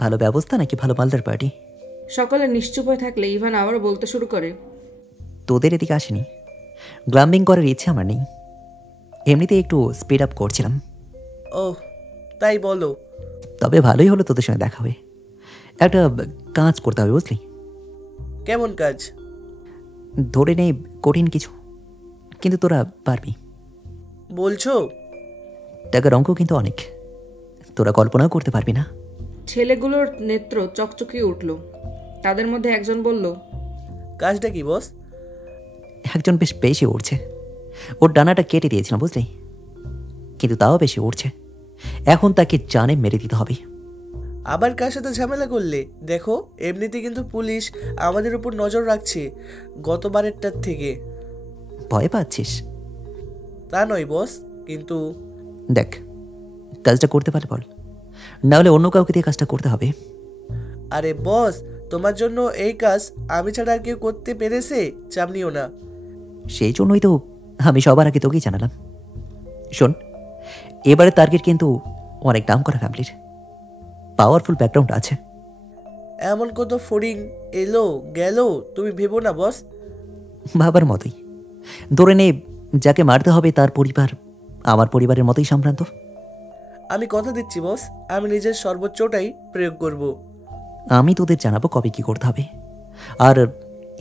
ভালো ব্যবস্থা নাকি ভালো মালদার পার্টি? সকলে নিশ্চুপ হয়ে থাকলে ইভান আবারও বলতে শুরু করে, তোদের এদিকে আসেনি, গ্লাম্বিং করার ইচ্ছে আমার নেই, এমনিতেই একটু স্পিড আপ করছিলাম। ওহ, তাই বলো? তবে ভালোই হলো তোদের সঙ্গে দেখা হয়ে। একটা কাজ করতে হবে বুঝলি। কেমন কাজ? ধরে নেই কঠিন কিছু, কিন্তু তোরা পারবি। বলছো? টাকার অঙ্ক কিন্তু অনেক, তোরা কল্পনাও করতে পারবি না। ছেলেগুলোর নেত্র চকচকিয়ে উঠল। তাদের মধ্যে একজন বলল, কাজটা কি বস? একজন বেশ বেশি উঠছে, ওর ডানাটা কেটে দিয়েছিলাম বুঝলি, কিন্তু তাও বেশি উঠছে। এখন তাকে জানে মেরে দিতে হবে। আবার কার সাথে ঝামেলা করলে? দেখো, এমনিতে কিন্তু পুলিশ আমাদের উপর নজর রাখছে গতবারেরটার থেকে। ভয় পাচ্ছিস? তা নয় বস, কিন্তু দেখ, কাজটা করতে পারলে বল, নাহলে অন্য কাউকে দিয়ে কাজটা করতে হবে। আরে বস, তোমার জন্য এই কাজ আমি ছাড়া আর কেউ করতে পেরেছে? চাপ নিও না। সেই জন্যই তো আমি সবার আগে তোকেই জানালাম। শোন, এবারে টার্গেট কিন্তু অনেক নাম করা ফ্যামিলির, পাওয়ারফুল ব্যাকগ্রাউন্ড আছে। এমন কত ফড়িং এলো গেল তুমি ভেবো না বস। ভাবার মতোই। ধরে নে, যাকে মারতে হবে তার পরিবার আমার পরিবারের মতোই সম্ভ্রান্ত। আমি কথা দিচ্ছি বস, আমি নিজের সর্বোচ্চটাই প্রয়োগ করব। আমি তোদের জানাবো কবে কি করতে হবে, আর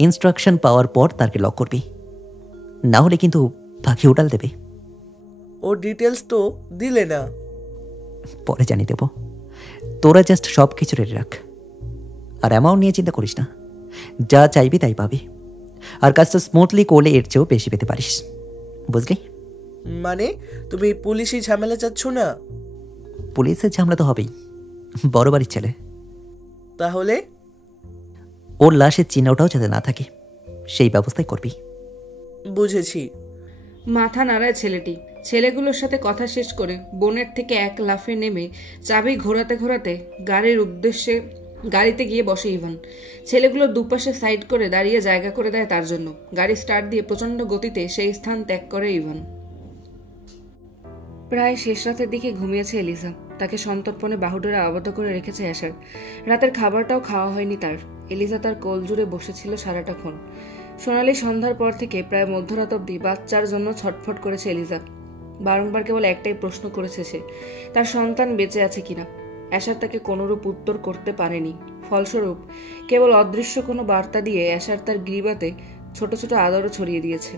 ইনস্ট্রাকশন পাওয়ার পর তাকে লক করবি, না হলে কিন্তু পাখি উড়াল দেবে। ও ডিটেলস তো দিলে না। পরে জানিয়ে দেবো, তোরা জাস্ট সব কিছু রেডি রাখ। আর অ্যামাউন্ট নিয়ে চিন্তা করিস না, যা চাইবি তাই পাবি। আর কাজটা স্মুথলি করলে এর চেয়েও বেশি পেতে পারিস, বুঝলি? মানে তুমি পুলিশি ঝামেলা চাচ্ছ না? পুলিশের ঝামেলা তো হবেই, বড় বাড়ির ছেলে। তাহলে ওর লাশের চিহ্নটাও যাতে না থাকে সেই ব্যবস্থাই করবি। বুঝেছি। মাথা নাড়ায় ছেলেটি। ছেলেগুলোর সাথে কথা শেষ করে বোনের থেকে এক লাফে নেমে চাবি ঘোরাতে ঘোরাতে গাড়িতে গিয়ে বসে ইভান। ছেলেগুলো দুপাশে সাইড করে দাঁড়িয়ে জায়গা করে দেয় তার জন্য। গাড়ি স্টার্ট দিয়ে প্রচণ্ড গতিতে সেই স্থান ত্যাগ করে ইভান। প্রায় শেষ রাতের দিকে ঘুমিয়েছে এলিজা। তাকে সন্তর্পণে বাহুডোরে আবদ্ধ করে রেখেছে অ্যাশার। রাতের খাবারটাও খাওয়া হয়নি তার। এলিজা তার কোল জুড়ে বসেছিল সারাটাক্ষণ। সোনালি সন্ধ্যার পর থেকে প্রায় মধ্যরাত অব্দি বাচ্চার জন্য ছটফট করেছে এলিজা। বারংবার কেবল একটাই প্রশ্ন করেছে সে, তার সন্তান বেঁচে আছে কিনা। অ্যাশার তাকে কোনোরূপ উত্তর করতে পারেনি। ফলস্বরূপ কেবল অদৃশ্য কোনো বার্তা দিয়ে অ্যাশার তার গ্রীবাতে ছোট ছোট আদরও ছড়িয়ে দিয়েছে।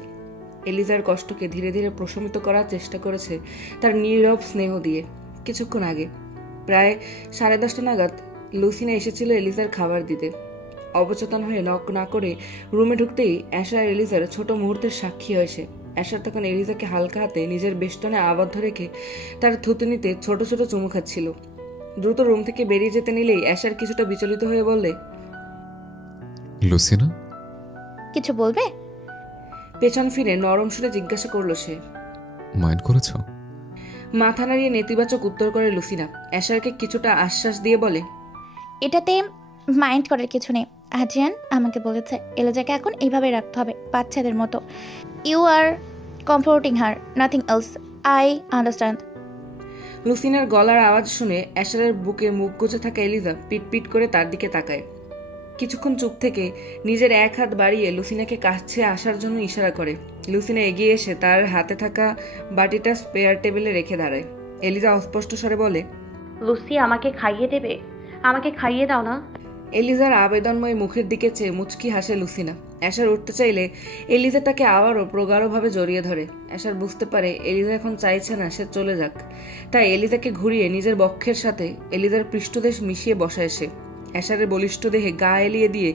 এলিজার কষ্টকে ধীরে ধীরে প্রশমিত করার চেষ্টা করেছে তার নীরব স্নেহ দিয়ে। কিছুক্ষণ আগে প্রায় 10:30 নাগাদ লুসিনা এসেছিল এলিজার খাবার দিতে। অবচেতন হয়ে নক না করে রুমে ঢুকতেই অ্যাশার এলিজার ছোট মুহূর্তের সাক্ষী হয়েছে। অ্যাশার তখন এলিজাকে হালকা হাতে নিজের বেষ্টনে আবদ্ধ রেখে তার থুতুনিতে ছোট ছোট চুমু খাচ্ছিল। দ্রুত রুম থেকে বেরিয়ে যেতে নিলেই অ্যাশার কিছুটা বিচলিত হয়ে বললে, লুসিনা, কিছু বলবে? পেছন ফিরে নরম সুরে জিজ্ঞাসা করলো সে। মাইন্ড করেছ? মাথা নাড়িয়ে নেতিবাচক উত্তর করে লুসিনা। অ্যাশারকে কিছুটা আশ্বাস দিয়ে বলে, এটাতে মাইন্ড করার কিছু নেই। আজিয়ান আমাকে বলেছে এলিজাকে এখন এইভাবে রাখতে হবে, বাচ্চাদের মতো। You are comforting her, nothing else. I understand. লুসিনার গলার আওয়াজ শুনে অ্যাশারের বুকে মুখ গুজে থাকা এলিজা পিটপিট করে তার দিকে তাকায়। কিছুক্ষণ চুপ থেকে নিজের এক হাত বাড়িয়ে লুসিনাকে কাছে আসার জন্য ইশারা করে। লুসিনা এগিয়ে এসে তার হাতে থাকা বাটিটা স্পেয়ার টেবিলে রেখে দাঁড়ায়। এলিজা অস্পষ্ট স্বরে বলে, লুসি আমাকে খাইয়ে দেবে? আমাকে খাইয়ে দাও না। এলিজার আবেদনময় মুখের দিকে চেয়ে মুচকি হাসে লুসিনা। অ্যাশার উঠতে চাইলে এলিজা তাকে আবারও প্রগাঢ়ভাবে জড়িয়ে ধরে। অ্যাশার বুঝতে পারে এলিজা এখন চাইছে না সে চলে যাক, তাই এলিজাকে ঘুরিয়ে নিজের বক্ষের সাথে এলিজার পৃষ্ঠদেশ মিশিয়ে বসায় সে। অ্যাশারের বলিষ্ঠ দেহে গা এলিয়ে দিয়ে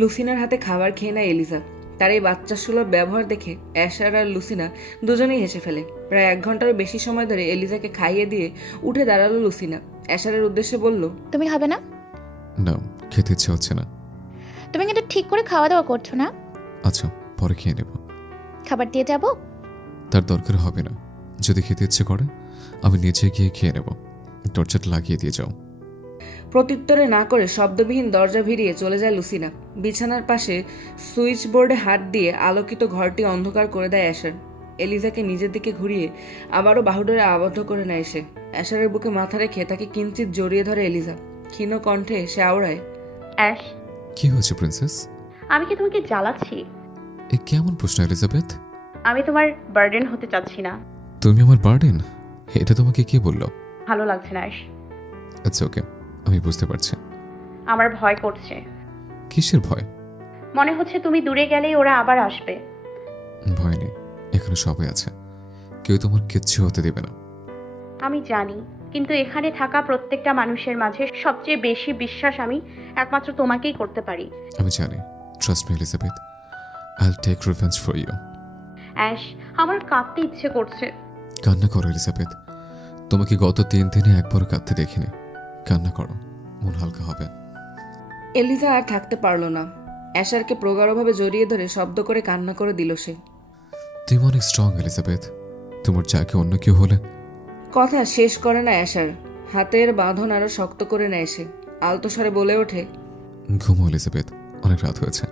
লুসিনার হাতে খাবার খেয়ে নেয় এলিজা। তার এই বাচ্চা সুলভ ব্যবহার দেখে অ্যাশার আর লুসিনা দুজনেই হেসে ফেলে। প্রায় 1 ঘন্টারও বেশি সময় ধরে এলিজাকে খাইয়ে দিয়ে উঠে দাঁড়ালো লুসিনা। অ্যাশারের উদ্দেশ্যে বলল, তুমি খাবে না? না, খেতে ইচ্ছে হচ্ছে না। তুমি কিন্তু ঠিক করে খাওয়া দাওয়া করছো না। আচ্ছা, পরে খেয়ে নেব। খাবার দিয়ে যাব? তার দরকার হবে না। যদি খেতে ইচ্ছে করে আমি নিচে গিয়ে খেয়ে নেব। দরজাটা লাগিয়ে দিয়ে যাও। প্রত্যুত্তরে না করে শব্দবিহীন দরজা ভিড়িয়ে চলে যায় লুসিনা। বিছানার পাশে সুইচ বোর্ডে হাত দিয়ে আলোকিত ঘরটি অন্ধকার করে দেয় অ্যাশার। এলিজাকে নিজের দিকে ঘুরিয়ে আবারও বাহুডোরে আবদ্ধ করে নেয় সে। অ্যাশারের বুকে মাথা রেখে তাকে কিঞ্চিত জড়িয়ে ধরে এলিজা। ক্ষীণ কণ্ঠে সে আওড়ায়, অ্যাশ, কি হয়েছে প্রিন্সেস? আমি কি তোমাকে জ্বালাচ্ছি? এ কেমন প্রশ্ন এলিজাবেথ? আমি তোমার বার্ডেন হতে চাচ্ছি না। তুমি আমার বার্ডেন? এটা তোমাকে কে বললো? ভালো লাগছে না অ্যাশ। আচ্ছা ওকে, আমি বুঝতে পারছি। আমার ভয় করছে। কিসের ভয়? মনে হচ্ছে তুমি দূরে গেলেই ওরা আবার আসবে। ভয় নেই, এখানে সবাই আছে, কেউ তোমার কিচ্ছু হতে দেবে না। আমি জানি, কিন্তু এখানে থাকা প্রত্যেকটা মানুষের মাঝে সবচেয়ে বেশি বিশ্বাস আমি একমাত্র তোমাকেই করতে পারি। আমি জানি, trust me Elizabeth, I'll take revenge for you. Ash, আমার কাঁদতে ইচ্ছে করছে। কান্না করো এলিজাবেথ, তোমাকে গত 3 দিনে একবারও কাঁদতে দেখিনি। কান্না করো, মন হালকা হবে। এলিজা আর থাকতে পারল না। অ্যাশারকে প্রগাঢ়ভাবে জড়িয়ে ধরে শব্দ করে কান্না করে দিল সে। তুমি অনেক স্ট্রং এলিজাবেথ, তোমার জায়গায় অন্য কেউ হলে। কথা শেষ করে না অ্যাশার, হাতের বাঁধন আরো শক্ত করে নেয় সে। আলতো স্বরে বলে ওঠে, ঘুমো এলিজাবেথ, অনেক রাত হয়েছে।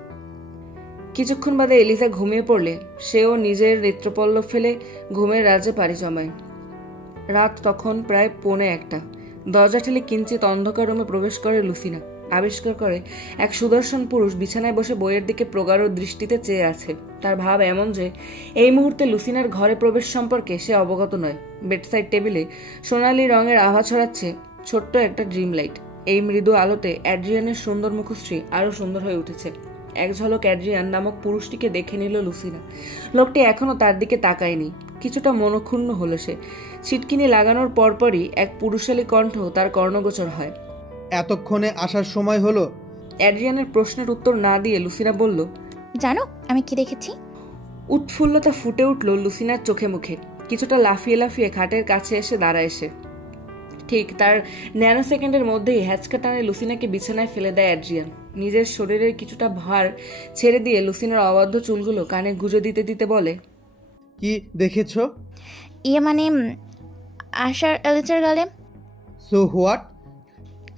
কিছুক্ষণ বাদে এলিজা ঘুমিয়ে পড়লে সেও নিজের নেত্রপল্লব ফেলে ঘুমের রাজ্যে পাড়ি জমায়। রাত তখন প্রায় 1:45। দরজা ঠেলে কিঞ্চিত অন্ধকার রুমে প্রবেশ করে লুসিনা। আবিষ্কার করে এক সুদর্শন পুরুষ বিছানায় বসে বইয়ের দিকে প্রগাঢ় দৃষ্টিতে চেয়ে আছে। তার ভাব এমন যে এই মুহূর্তে লুসিনার ঘরে প্রবেশ সম্পর্কে সে অবগত নয়। বেডসাইড টেবিলে সোনালী রঙের আভা ছড়াচ্ছে ছোট্ট একটা ড্রিম লাইট। এই মৃদু আলোতে অ্যাড্রিয়ানের সুন্দর মুখশ্রী আরো সুন্দর হয়ে উঠেছে। এক ঝলক অ্যাড্রিয়ান নামক পুরুষটিকে দেখে নিল লুসিনা। লোকটি এখনো তার দিকে তাকায়নি। কিছুটা মনক্ষুণ্ণ হলো সে। ছিটকিনি লাগানোর পরপরই এক পুরুষালী কণ্ঠ তার কর্ণগোচর হয়। এতক্ষণে আসার সময় হলো? অ্যাড্রিয়ানের প্রশ্নের উত্তর না দিয়ে লুসিনা বলল, জানো আমি কি দেখেছি? উৎফুল্লতা ফুটে উঠল লুসিনার চোখে মুখে। কিছুটা লাফিয়ে লাফিয়ে খাটের কাছে এসে দাঁড়ায় সে। ঠিক তার ন্যানো সেকেন্ডের মধ্যেই হ্যাচকা টানে লুসিনাকে বিছানায় ফেলে দেয় অ্যাড্রিয়ান। নিজের শরীরের কিছুটা ভার ছেড়ে দিয়ে লুসিনার অবাধ্য চুলগুলো কানে গুঁজে দিতে দিতে বলে, কি দেখেছ? মানে আশার এলিজার গালে। So what?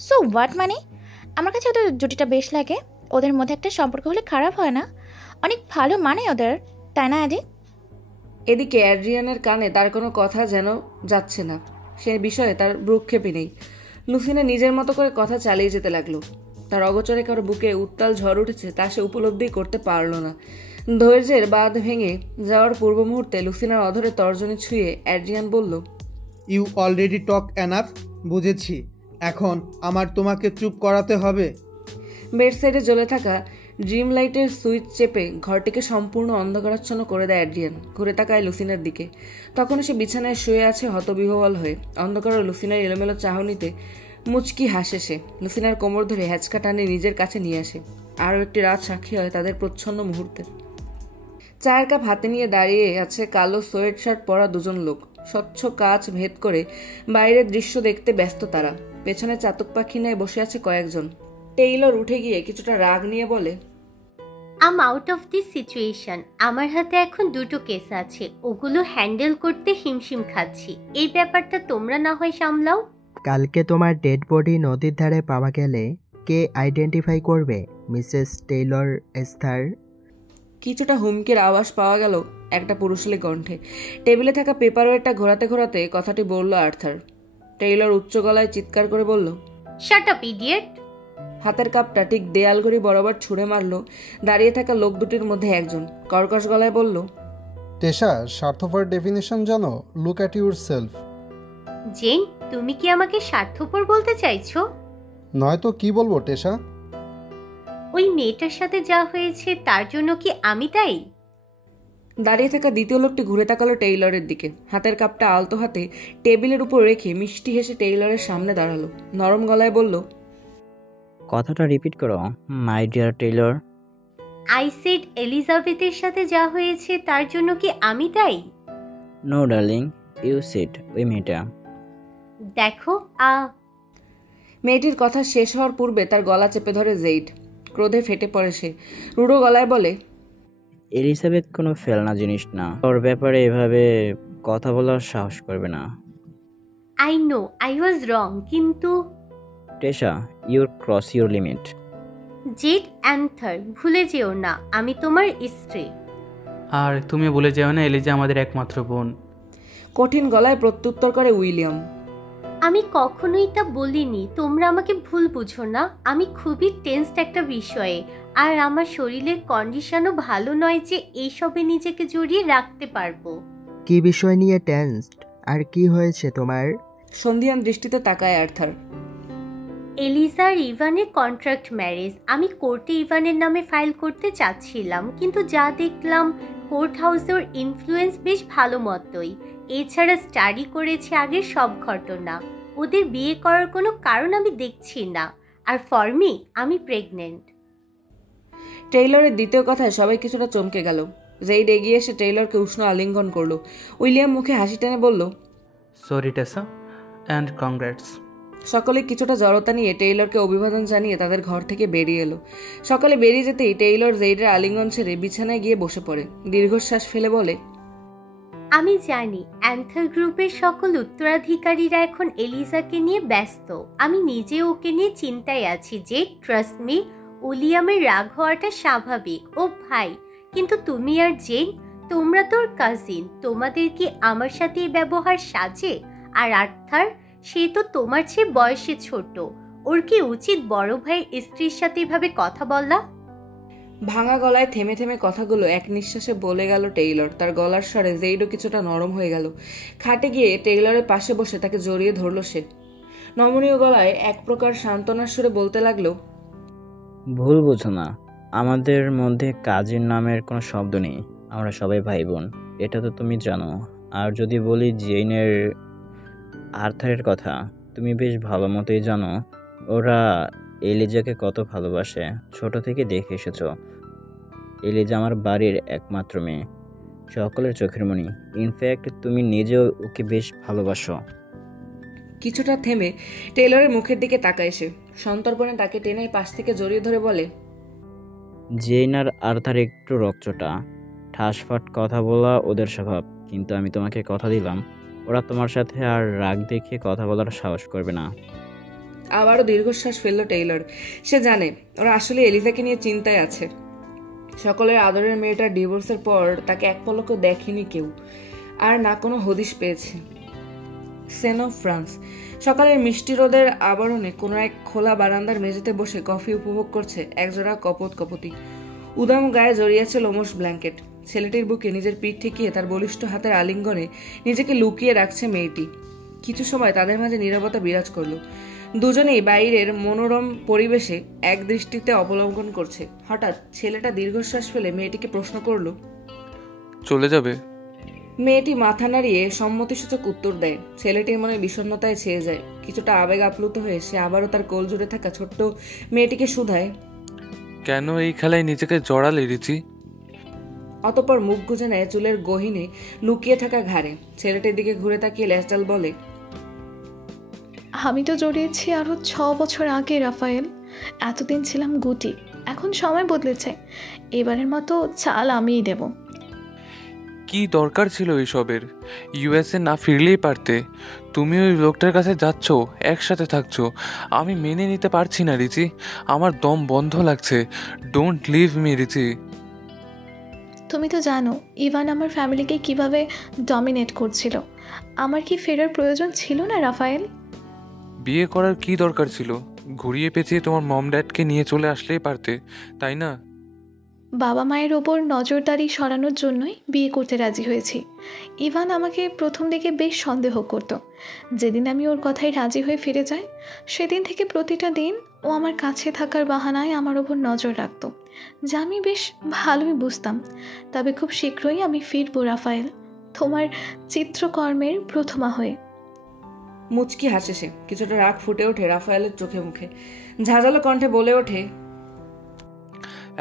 সো হোয়াট মানে আমার কাছে ওদের জুটিটা বেশ লাগে। ওদের মধ্যে একটা সম্পর্ক হলে খারাপ হয় না, অনেক ভালো মানে ওদের, তাই না আদি? এদিকে অ্যাড্রিয়ানের কানে তার কোনো কথা যেন যাচ্ছে না। সে বিষয়ে তার ভ্রুক্ষেপই নেই। লুসিনা নিজের মতো করে কথা চালিয়ে যেতে লাগলো। তার অগোচরে কারো বুকে উত্তাল ঝড় উঠেছে তা সে উপলব্ধি করতে পারল না। ধৈর্যের বাঁধ ভেঙে যাওয়ার পূর্ব মুহূর্তে লুসিনার অধরে তর্জনী ছুঁয়ে অ্যাড্রিয়ান বলল, ইউ অলরেডি টক এনাফ। বুঝেছি, এখন আমার তোমাকে চুপ করাতে হবে। বেডসাইডে জ্বলে থাকা ড্রিম লাইটের সুইচ চেপে ঘরটিকে সম্পূর্ণ অন্ধকারাচ্ছন্ন করে দেয় অ্যাড্রিয়ান। ঘুরে তাকায় লুসিনার দিকে। তখন সে বিছানায় শুয়ে আছে হতবিহ্বল হয়ে। অন্ধকার লুসিনার এলোমেলো চাহনিতে মুচকি হাসে সে। লুসিনার কোমর ধরে হ্যাচকা টানে নিজের কাছে নিয়ে আসে। আরও একটি রাত সাক্ষী হয় তাদের প্রচ্ছন্ন মুহূর্তে। চায়ের কাপ হাতে নিয়ে দাঁড়িয়ে আছে কালো সোয়েট শার্ট পরা দুজন লোক। স্বচ্ছ কাচ ভেদ করে বাইরের দৃশ্য দেখতে ব্যস্ত তারা। পেছনে চাতক পাখি নেয় বসে আছে কয়েকজন। টেইলর উঠে গিয়ে কিছুটা রাগ নিয়ে বলে, আম আউট অফ দিস সিচুয়েশন। আমার হাতে এখন 2টো কেস আছে, ওগুলো হ্যান্ডেল করতে হিমশিম খাচ্ছি। এই ব্যাপারটা তোমরা না হয় সামলাও। কালকে তোমার ডেড বডি নদীর ধারে পাওয়া গেলে কে আইডেন্টিফাই করবে মিসেস টেইলর এস্থার? কিছুটা হুমকির আওয়াজ পাওয়া গেল একটা পুরুষালী কণ্ঠে। টেবিলে থাকা পেপারওয়েটটা ঘোরাতে ঘোরাতে কথাটি বলল আর্থার। টেইলর উচ্চ গলায় চিৎকার করে বলল, শাট আপ ইডিয়েট। হাতের কাপটা ঠিক দেয়াল ঘড়ি বরাবর ছুঁড়ে মারল দাঁড়িয়ে থাকা লোক দুটির মধ্যে একজন। কর্কশ গলায় বলল, টেশা, স্বার্থপর ডেফিনিশন জানো? Look at yourself. Jane, তুমি কি আমাকে স্বার্থপর বলতে চাইছো? নয়তো কি বলবো টেশা? ওই মেয়েটার সাথে যা হয়েছে তার জন্য কি আমি দায়ী? দাঁড়িয়ে থাকা দ্বিতীয় লোকটি ঘুরে তাকালো টেইলরের দিকে। হাতের কাপটা আলতো হাতে টেবিলের উপর রেখে মিষ্টি হেসে টেইলরের সামনে দাঁড়ালো। নরম গলায় বলল, কথাটা রিপিট করো my dear Taylor. I said এলিজাবেথের সাথে যা হয়েছে তার জন্য কি আমি দায়ী? নো ডার্লিং, ইউ সেড ওই মেয়েটা। দেখো, মেয়েটির কথা শেষ হওয়ার পূর্বে তার গলা চেপে ধরে জেইড। ক্রোধে ফেটে পড়ে সে। রুড়ো গলায় বলে, এলিজাবেথ কোনো ফেলনা জিনিস না, ওর ব্যাপারে এভাবে কথা বলার সাহস করবে না। I know I was wrong, কিন্তু Tesha, your cross your limit. জেড অ্যান্থার, ভুলে যেও না আমি তোমার স্ত্রী। আর তুমি ভুলে যেও না এলিজা আমাদের একমাত্র বোন। কঠিন গলায় প্রত্যুত্তর করে উইলিয়াম। আমি কখনোই তা বলিনি, তোমরা আমাকে ভুল বুঝো না। আমি খুবই টেন্সড একটা বিষয়ে, আর আমার শরীরের কন্ডিশনও ভালো নয় যে এইসবে নিজেকে জড়িয়ে রাখতে পারবো। কি বিষয় নিয়ে টেন্সড আর কি হয়েছে তোমার? সন্ধিয়ান দৃষ্টিতে তাকায় আর্থার। এলিজা আর ইভানের কন্ট্রাক্ট ম্যারেজ। আমি কোর্টে ইভানের নামে ফাইল করতে চাচ্ছিলাম, কিন্তু যা দেখলাম কোর্ট হাউসের ইনফ্লুয়েন্স বেশ ভালো মতোই। এছাড়া স্টাডি করেছে আগের সব ঘটনা। ওদের বিয়ে করার কোনো কারণ আমি দেখছি না। আর ফর মি, আমি প্রেগনেন্ট। টেইলরের দ্বিতীয় কথায় সবাই কিছুটা চমকে গেল। জেইড এগিয়ে এসে টেইলরকে উষ্ণ আলিঙ্গন করলো। উইলিয়াম মুখে হাসি টেনে বলল, সরি টেসা, অ্যান্ড কংগ্রেটস। সকলে কিছুটা জড়তা নিয়ে টেইলরকে অভিবাদন জানিয়ে তাদের ঘর থেকে বেরিয়ে এলো। সকালে বেরিয়ে যেতেই টেইলর জেইডের আলিঙ্গন ছেড়ে বিছানায় গিয়ে বসে পড়ে। দীর্ঘশ্বাস ফেলে বলে, আমি জানি অ্যান্থার গ্রুপের সকল উত্তরাধিকারীরা এখন এলিজাকে নিয়ে ব্যস্ত। আমি নিজে ওকে নিয়ে চিন্তায় আছি যে, ট্রাস্ট মি, উইলিয়ামের রাগ হওয়াটা স্বাভাবিক। ও ভাই, কিন্তু তুমি আর জেন, তোমরা তোর কাজিন, তোমাদের কি আমার সাথে এই ব্যবহার সাজে? আর আর্থার, সে তো তোমার চেয়ে বয়সে ছোট। ওর কি উচিত বড় ভাইয়ের স্ত্রীর সাথে এভাবে কথা বলা? ভাঙা গলায় থেমে থেমে কথাগুলো এক নিঃশ্বাসে বলে গেল টেইলর। তার গলার স্বরে জেইডও কিছুটা নরম হয়ে গেল। খাটে গিয়ে টেইলরের পাশে বসে তাকে জড়িয়ে ধরল সে। নমনীয় গলায় এক প্রকার সান্ত্বনার সুরে বলতে লাগলো, ভুল বুঝো না, আমাদের মধ্যে কাজিন নামের কোনো শব্দ নেই। আমরা সবাই ভাই বোন, এটা তো তুমি জানো। আর যদি বলি জেইনের আর্থারের কথা, তুমি বেশ ভালো মতোই জানো ওরা এলিজাকে কত ভালোবাসে। ছোট থেকে দেখে এসেছো। এলিজা আমার বাড়ির একমাত্র মেয়ে, সকলের চোখের মণি। ইনফ্যাক্ট তুমি নিজেও ওকে বেশ ভালোবাসো। কিছুটা থেমে টেইলরের মুখের দিকে তাকায় সে। সন্তর্পণে তাকে টেনে পাশ থেকে জড়িয়ে ধরে বলে, জেইন আর আর্থার একটু রকচটা, ঠাসফাট কথা বলা ওদের স্বভাব। কিন্তু আমি তোমাকে কথা দিলাম, ওরা তোমার সাথে আর রাগ দেখিয়ে কথা বলার সাহস করবে না। আবারও দীর্ঘশ্বাস ফেলল টেইলর। সে জানে ওরা আসলে এলিজাকে নিয়ে চিন্তায় আছে। সকলের আদরের মেয়েটার ডিভোর্সের পর তাকে এক পলকও দেখেনি কেউ, আর না কোনো হদিশ পেয়েছে। Sen of France. সকালের মিষ্টি রোদের আবরণে কোনো এক খোলা বারান্দার মেঝেতে বসে কফি উপভোগ করছে একজোড়া কপতি। উদাম গায়ে জড়িয়েছে লোমশ ব্ল্যাঙ্কেট। ছেলেটির বুকে নিজের পিঠ ঠেকিয়ে তার বলিষ্ঠ হাতের আলিঙ্গনে নিজেকে লুকিয়ে রাখছে মেয়েটি। কিছু সময় তাদের মাঝে নীরবতা বিরাজ করলো। দুজনেই বাইরের মনোরম পরিবেশে এক দৃষ্টিতে অবলম্বন করছে। হঠাৎ ছেলেটা দীর্ঘশ্বাস ফেলে মেয়েটিকে প্রশ্ন করলো, চলে যাবে? মেয়েটি মাথা নাড়িয়ে সম্মতিসূচক উত্তর দেয়। ছেলেটির মনে বিষণ্ণতায় ছেয়ে যায়। কিছুটা আবেগ আপ্লুত হয়ে সে আবারও তার কোল জুড়ে থাকা ছোট্ট মেয়েটিকে শুধায়, কেন এই খেলায় নিজেকে জড়ালে রিচি? অতঃপর মুখ গুজে নেয় চুলের গহিনে লুকিয়ে থাকা ঘাড়ে। ছেলেটির দিকে ঘুরে তাকিয়ে ল্যাসডাল বলে, আমি তো জড়িয়েছি আরো 6 বছর আগে রাফায়েল। এতদিন ছিলাম গুটি, এখন সময় বদলেছে। এবারের মতো চাল আমিই দেব। কি দরকার ছিল এইসবের? ইউএসএ না ফিরলেই পারতে। তুমি ওই লোকটার কাছে যাচ্ছ, একসাথে থাকছো। আমি মেনে নিতে পারছি না রিচি, আমার দম বন্ধ লাগছে। Don't leave me Richie. তুমি তো জানো ইভান আমার ফ্যামিলিকে কিভাবে ডমিনেট করছিল। আমার কি ফেরার প্রয়োজন ছিল না রাফায়েল? বিয়ে করার কি দরকার ছিল? ঘুরিয়ে পেঁচিয়ে তোমার মম ড্যাডকে নিয়ে চলে আসলেই পারতে, তাই না? বাবা মায়ের ওপর নজরদারি সরানোর জন্যই বিয়ে করতে রাজি হয়েছি। ইভান আমাকে প্রথম দিকে বেশ সন্দেহ করত। যেদিন আমি ওর কথায় রাজি হয়ে ফিরে যাই, সেদিন থেকে প্রতিটা দিন ও আমার কাছে থাকার বাহানায় আমার ওপর নজর রাখত, যা আমি বেশ ভালোই বুঝতাম। তবে খুব শীঘ্রই আমি ফিরবো রাফায়েল, তোমার চিত্রকর্মের প্রথমা হয়ে। মুচকি হাসে সে। কিছুটা রাগ ফুটে ওঠে রাফায়েলের চোখে মুখে। ঝাঁঝালো কণ্ঠে বলে ওঠে,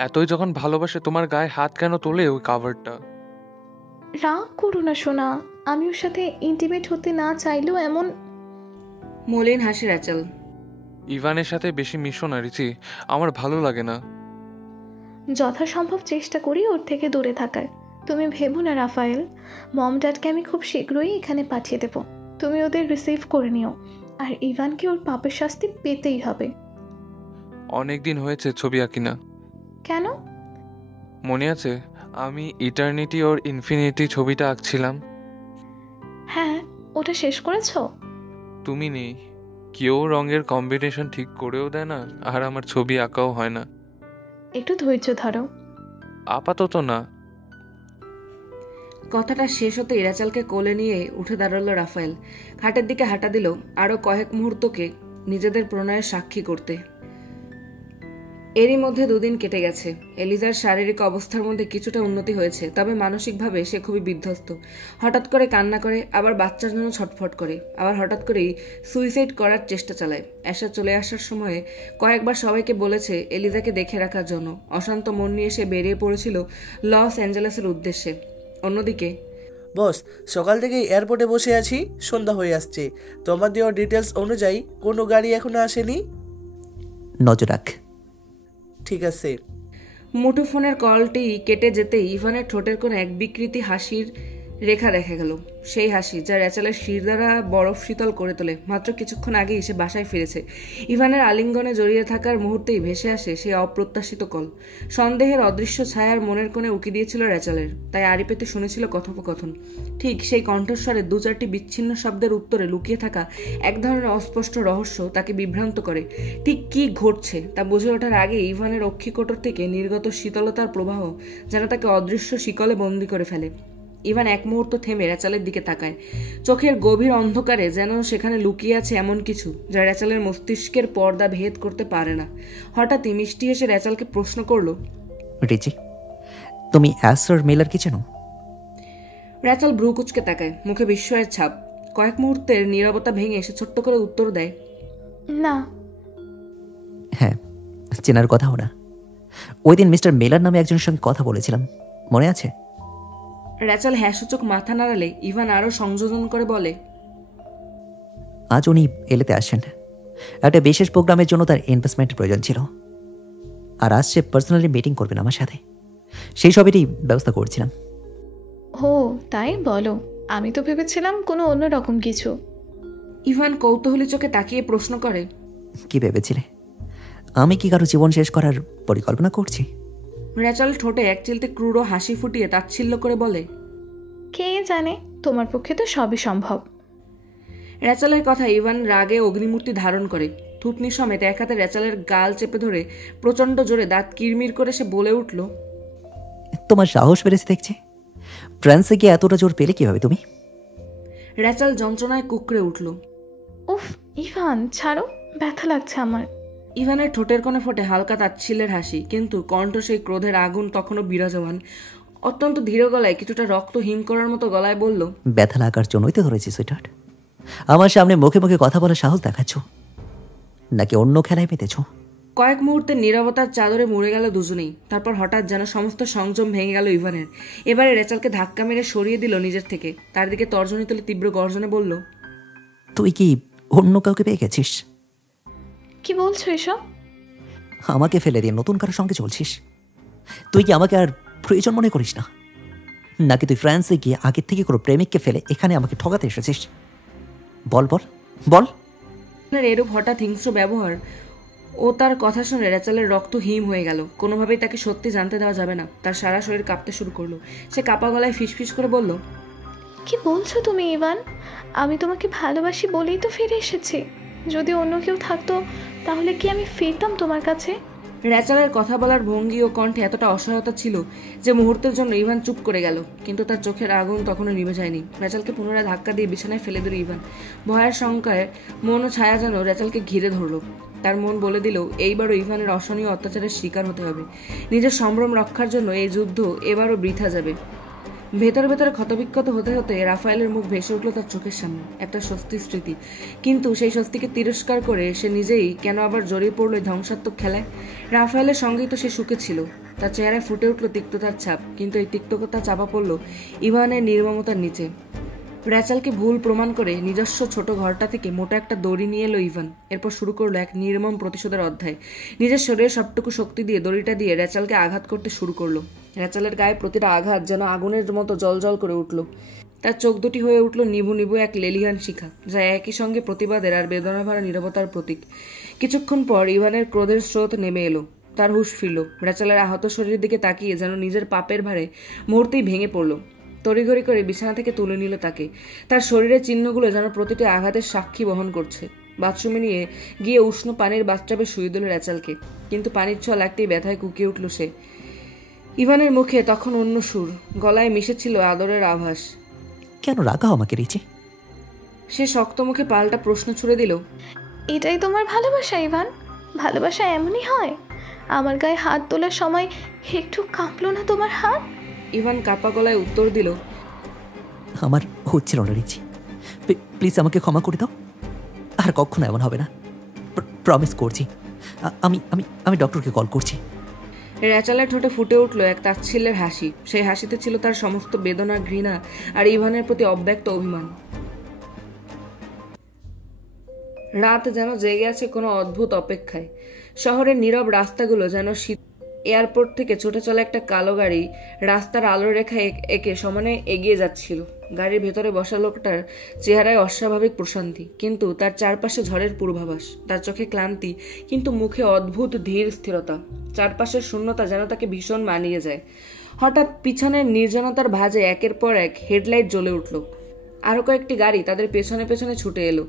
এতই যখন ভালোবাসে তোমার গায়ে হাত কেন তোলে ওই কাভারটা? রাগ করো না সোনা, আমি ওর সাথে ইন্টিমেট হতে না চাইলেও এমন। মলিন হাসি রাচাল। ইভানের সাথে বেশি মিশো না রিচি, আমার ভালো লাগে না। যথাসম্ভব চেষ্টা করি ওর থেকে দূরে থাকার। তুমি ভেবো না রাফায়েল, মম ড্যাডকে আমি খুব শীঘ্রই এখানে পাঠিয়ে দেবো। তুমি ওদের রিসিভ করে নিও। আর ইভানকে ওর পাপের শাস্তি পেতেই হবে। অনেকদিন হয়েছে ছবি আঁকি না। কেন? মনে আছে আমি ইটার্নিটি ওর ইনফিনিটি ছবিটা আঁকছিলাম? হ্যাঁ, ওটা শেষ করেছো? তুমি নেই, কেউ রঙের কম্বিনেশন ঠিক করেও দেয় না, আর আমার ছবি আঁকাও হয় না। একটু ধৈর্য ধরো। আপাতত না। কথাটা শেষ হতেই রেচালকে কোলে নিয়ে উঠে দাঁড়ালো রাফায়েল। খাটের দিকে হাঁটা দিল আরও কয়েক মুহূর্তকে নিজেদের প্রণয়ের সাক্ষী করতে। এরই মধ্যে 2 দিন কেটে গেছে। এলিজার শারীরিক অবস্থার মধ্যে কিছুটা উন্নতি হয়েছে, তবে মানসিকভাবে সে খুবই বিধ্বস্ত। হঠাৎ করে কান্না করে, আবার বাচ্চার জন্য ছটফট করে, আবার হঠাৎ করেই সুইসাইড করার চেষ্টা চালায়। অ্যাশা চলে আসার সময়ে কয়েকবার সবাইকে বলেছে এলিজাকে দেখে রাখার জন্য। অশান্ত মন নিয়ে সে বেরিয়ে পড়েছিল লস অ্যাঞ্জেলেসের উদ্দেশ্যে। অন্যদিকে বস, সকাল থেকে এয়ারপোর্টে বসে আছি, সন্ধ্যা হয়ে আসছে। তোমার দেওয়া ডিটেলস অনুযায়ী কোনো গাড়ি এখনো আসেনি। নজর রাখ। ঠিক আছে। মুঠোফোনের কলটি কেটে যেতেই ইভানের ঠোঁটের কোণে এক বিকৃতি হাসির রেখা দেখা গেল। সেই হাসি যা রেচালের শির দ্বারা বরফ শীতল করে তোলে। মাত্র কিছুক্ষণ আগেই সে বাসায় ফিরেছে। ইভানের আলিঙ্গনে জড়িয়ে থাকার মুহূর্তেই ভেসে আসে সেই অপ্রত্যাশিত কল। সন্দেহের অদৃশ্য ছায়ার মনের কোণে উকি দিয়েছিল রেচালের, তাই আড়ি পেতে শুনেছিল কথোপকথন। ঠিক সেই কণ্ঠস্বরে 2-4টি বিচ্ছিন্ন শব্দের উত্তরে লুকিয়ে থাকা এক ধরনের অস্পষ্ট রহস্য তাকে বিভ্রান্ত করে। ঠিক কি ঘটছে তা বুঝে ওঠার আগে ইভানের অক্ষিকোটর থেকে নির্গত শীতলতার প্রবাহ যেন তাকে অদৃশ্য শিকলে বন্দী করে ফেলে। ইভান এক মুহূর্ত থেমে রেচালের দিকে তাকায়। চোখের গভীর অন্ধকারে যেন সেখানে লুকিয়ে আছে এমন কিছু যা রেচালের মস্তিষ্কের পর্দা ভেদ করতে পারে না। হঠাৎই মিষ্টি হেসে রেচালকে প্রশ্ন করল, রিচি, তুমি অ্যাসর মিলার কি চেনো? রেচাল ভ্রু কুচকে তাকায়, মুখে বিস্ময়ের ছাপ। কয়েক মুহূর্তের নীরবতা ভেঙে এসে ছোট্ট করে উত্তর দেয়, না। হ্যাঁ, চেনার কথাও না। ওই দিন মিস্টার মিলার নামে একজনের সঙ্গে কথা বলেছিলাম, মনে আছে? রেচাল হ্যাঁসূচক মাথা নাড়ালে ইভান আরো সংযোজন করে বলে, আজ উনি এলেতে আসেন। একটা বিশেষ প্রোগ্রামের জন্য তার ইনভেস্টমেন্টের প্রয়োজন ছিল, আর আজ সে পার্সোনালি মিটিং করবেন আমার সাথে। সেই সবেরই ব্যবস্থা করছিলাম। ও তাই বলো, আমি তো ভেবেছিলাম কোনো অন্যরকম কিছু। ইভান কৌতূহলী চোখে তাকিয়ে প্রশ্ন করে, কি ভেবেছিলে? আমি কি কারো জীবন শেষ করার পরিকল্পনা করছি? রেচাল ঠোঁটে এক চিলতে ক্রূর হাসি ফুটিয়ে তাচ্ছিল্য করে বলে, কে জানে, তোমার পক্ষে তো সবই সম্ভব। রেচালের কথা ইভান রাগে অগ্নিমূর্তি ধারণ করে। থুতনি সমেত এক হাতে রেচালের গাল চেপে ধরে প্রচন্ড জোরে দাঁত কিরমির করে সে বলে উঠল, তোমার সাহস বেড়েছে দেখছি। ফ্রান্সে গিয়ে এতটা জোর পেলে কিভাবে তুমি? রেচাল যন্ত্রণায় কুকড়ে উঠল। উফ ইভান, ছাড়ো, ব্যথা লাগছে আমার। ইভানের ঠোঁটের কোণে ফোটে হালকা তাচ্ছিল্যের হাসি, কিন্তু কণ্ঠ সেই ক্রোধের আগুন তখনও বিরাজমান। অত্যন্ত ধীর গলায়, কিছুটা রক্ত হিম করার মতো গলায় বলল, ব্যথা লাগার জন্যই তো ধরেছি সুইটহার্ট। আমার সামনে মুখে মুখে কথা বলার সাহস দেখাচ্ছ, নাকি অন্য খেলায় পেতেছ? কয়েক মুহূর্তে নীরবতার চাদরে মুড়ে গেল দুজনেই। তারপর হঠাৎ যেন সমস্ত সংযম ভেঙে গেল ইভানের। এবারে রেচালকে ধাক্কা মেরে সরিয়ে দিল নিজের থেকে। তার দিকে তর্জনী তুলে তীব্র গর্জনে বলল, তুই কি অন্য কাউকে পেয়ে গেছিস? কি বলছো এসব? আমাকে ফেলে দিয়ে নতুন কারোর সঙ্গে চলছিস? তুই কি আমাকে আর প্রয়োজন মনে করিস না? নাকি তুই ফ্রান্সে গিয়ে আগের থেকে কোনো প্রেমিককে ফেলে এখানে আমাকে ঠকাতে এসেছিস? বল বল বল। এরূপ হঠাৎ হিংস্র ব্যবহার ও তার কথা শুনে রেচালের রক্ত হিম হয়ে গেল। কোনোভাবেই তাকে সত্যি জানতে দেওয়া যাবে না। তার সারা শরীর কাঁপতে শুরু করলো। সে কাঁপা গলায় ফিসফিস করে বলল, কি বলছো তুমি ইভান? আমি তোমাকে ভালোবাসি বলেই তো ফিরে এসেছি। যদি অন্য কেউ থাকতো তাহলে কি আমি ফিরতাম তোমার কাছে? রেচালের কথা বলার ভঙ্গি ও কণ্ঠে এতটা অসহায়তা ছিল যে মুহূর্তের জন্য ইভান চুপ করে গেল, কিন্তু তার চোখের আগুন তখনও নিভে যায়নি। রেচালকে পুনরায় ধাক্কা দিয়ে বিছানায় ফেলে দিল ইভান। ভয়ের শঙ্কায় মন ও ছায়া যেন রেচালকে ঘিরে ধরল। তার মন বলে দিল, এইবারও ইভানের অসহনীয় অত্যাচারের শিকার হতে হবে। নিজের সম্ভ্রম রক্ষার জন্য এই যুদ্ধ এবারও বৃথা যাবে। ভেতরে ভেতরে ক্ষতবিক্ষত হতে হতে রাফায়েলের মুখ ভেসে উঠল তার চোখের সামনে, একটা স্বস্তির স্মৃতি। কিন্তু সেই স্বস্তিকে তিরস্কার করে সে নিজেই কেন আবার জড়িয়ে পড়ল এই ধ্বংসাত্মক খেলায়? রাফায়েলের সঙ্গেই তো সে সুখে ছিল। তার চেহারায় ফুটে উঠল তিক্ততার ছাপ, কিন্তু এই তিক্ততা চাপা পড়ল ইভানের নির্মমতার নিচে। রেচালকে ভুল প্রমাণ করে নিজস্ব ছোট ঘরটা থেকে মোটা একটা দড়ি নিয়ে এলো ইভান। এরপর শুরু করলো এক নির্মম প্রতিশোধের অধ্যায়। নিজের শরীরের সবটুকু শক্তি দিয়ে দড়িটা দিয়ে রেচালকে আঘাত করতে শুরু করলো। রেচালের গায়ে প্রতিটা আঘাত যেন আগুনের মতো জলজল করে উঠল। তার চোখ দুটি হয়ে উঠল নিভু নিভু এক লেলিহান শিখা, যা একই সঙ্গে প্রতিবাদের আর বেদনা ভরা নীরবতার প্রতীক। কিছুক্ষণ পর ইভানের ক্রোধের স্রোত নেমে এলো। তার হুঁশ ফিরল। রেচালের আহত শরীরের দিকে তাকিয়ে যেন নিজের পাপের ভারে মুহূর্তেই ভেঙে পড়ল। তড়িঘড়ি করে বিছানা থেকে তুলে নিল তাকে। তার শরীরের চিহ্নগুলো যেন প্রতিটি আঘাতের সাক্ষী বহন করছে। বাথরুমে নিয়ে গিয়ে উষ্ণ পানির বাথটাবে শুয়ে দিল রেচালকে, কিন্তু পানির ছল একটি ব্যথায় কুকিয়ে উঠল সে। ইভানের মুখে তখন অন্য সুর, গলায় মিশেছিল আদরের আভাস। কেন রাগাও আমাকে রিচি? সে শক্ত মুখে পাল্টা প্রশ্ন ছুড়ে দিল, এটাই তোমার ভালোবাসা ইভান? ভালোবাসা এমনই হয়? আমার গায়ে হাত তোলার সময় একটু কাঁপলো না তোমার হাত? ইভান কাপা গলায় উত্তর দিল, আমার হচ্ছিল না রিচি, প্লিজ আমাকে ক্ষমা করে দাও। আর কখনো এমন হবে না, প্রমিস করছি। আমি আমি আমি ডক্টরকে কল করছি। রেচালের ঠোঁটে ফুটে উঠল এক তাচ্ছিল্যের হাসি। সেই হাসিতে ছিল তার সমস্ত বেদনা, ঘৃণা আর ইভানের প্রতি অব্যক্ত অভিমান। রাত যেন জেগে আছে কোনো অদ্ভুত অপেক্ষায়। শহরের নীরব রাস্তাগুলো যেন শীত। এয়ারপোর্ট থেকে ছুটে চলা একটা কালো গাড়ি রাস্তার আলো রেখা একে সমানে এগিয়ে যাচ্ছিল। গাড়ির ভেতরে বসা লোকটার চেহারায় অস্বাভাবিক প্রশান্তি, কিন্তু তার চারপাশে ঝড়ের পূর্বাভাস। তার চোখে ক্লান্তি, কিন্তু মুখে অদ্ভুত ধীর স্থিরতা। চারপাশের শূন্যতা যেন তাকে ভীষণ মানিয়ে যায়। হঠাৎ পিছনের নির্জনতার ভাঁজে একের পর এক হেডলাইট জ্বলে উঠল। আরও কয়েকটি গাড়ি তাদের পেছনে পেছনে ছুটে এলো।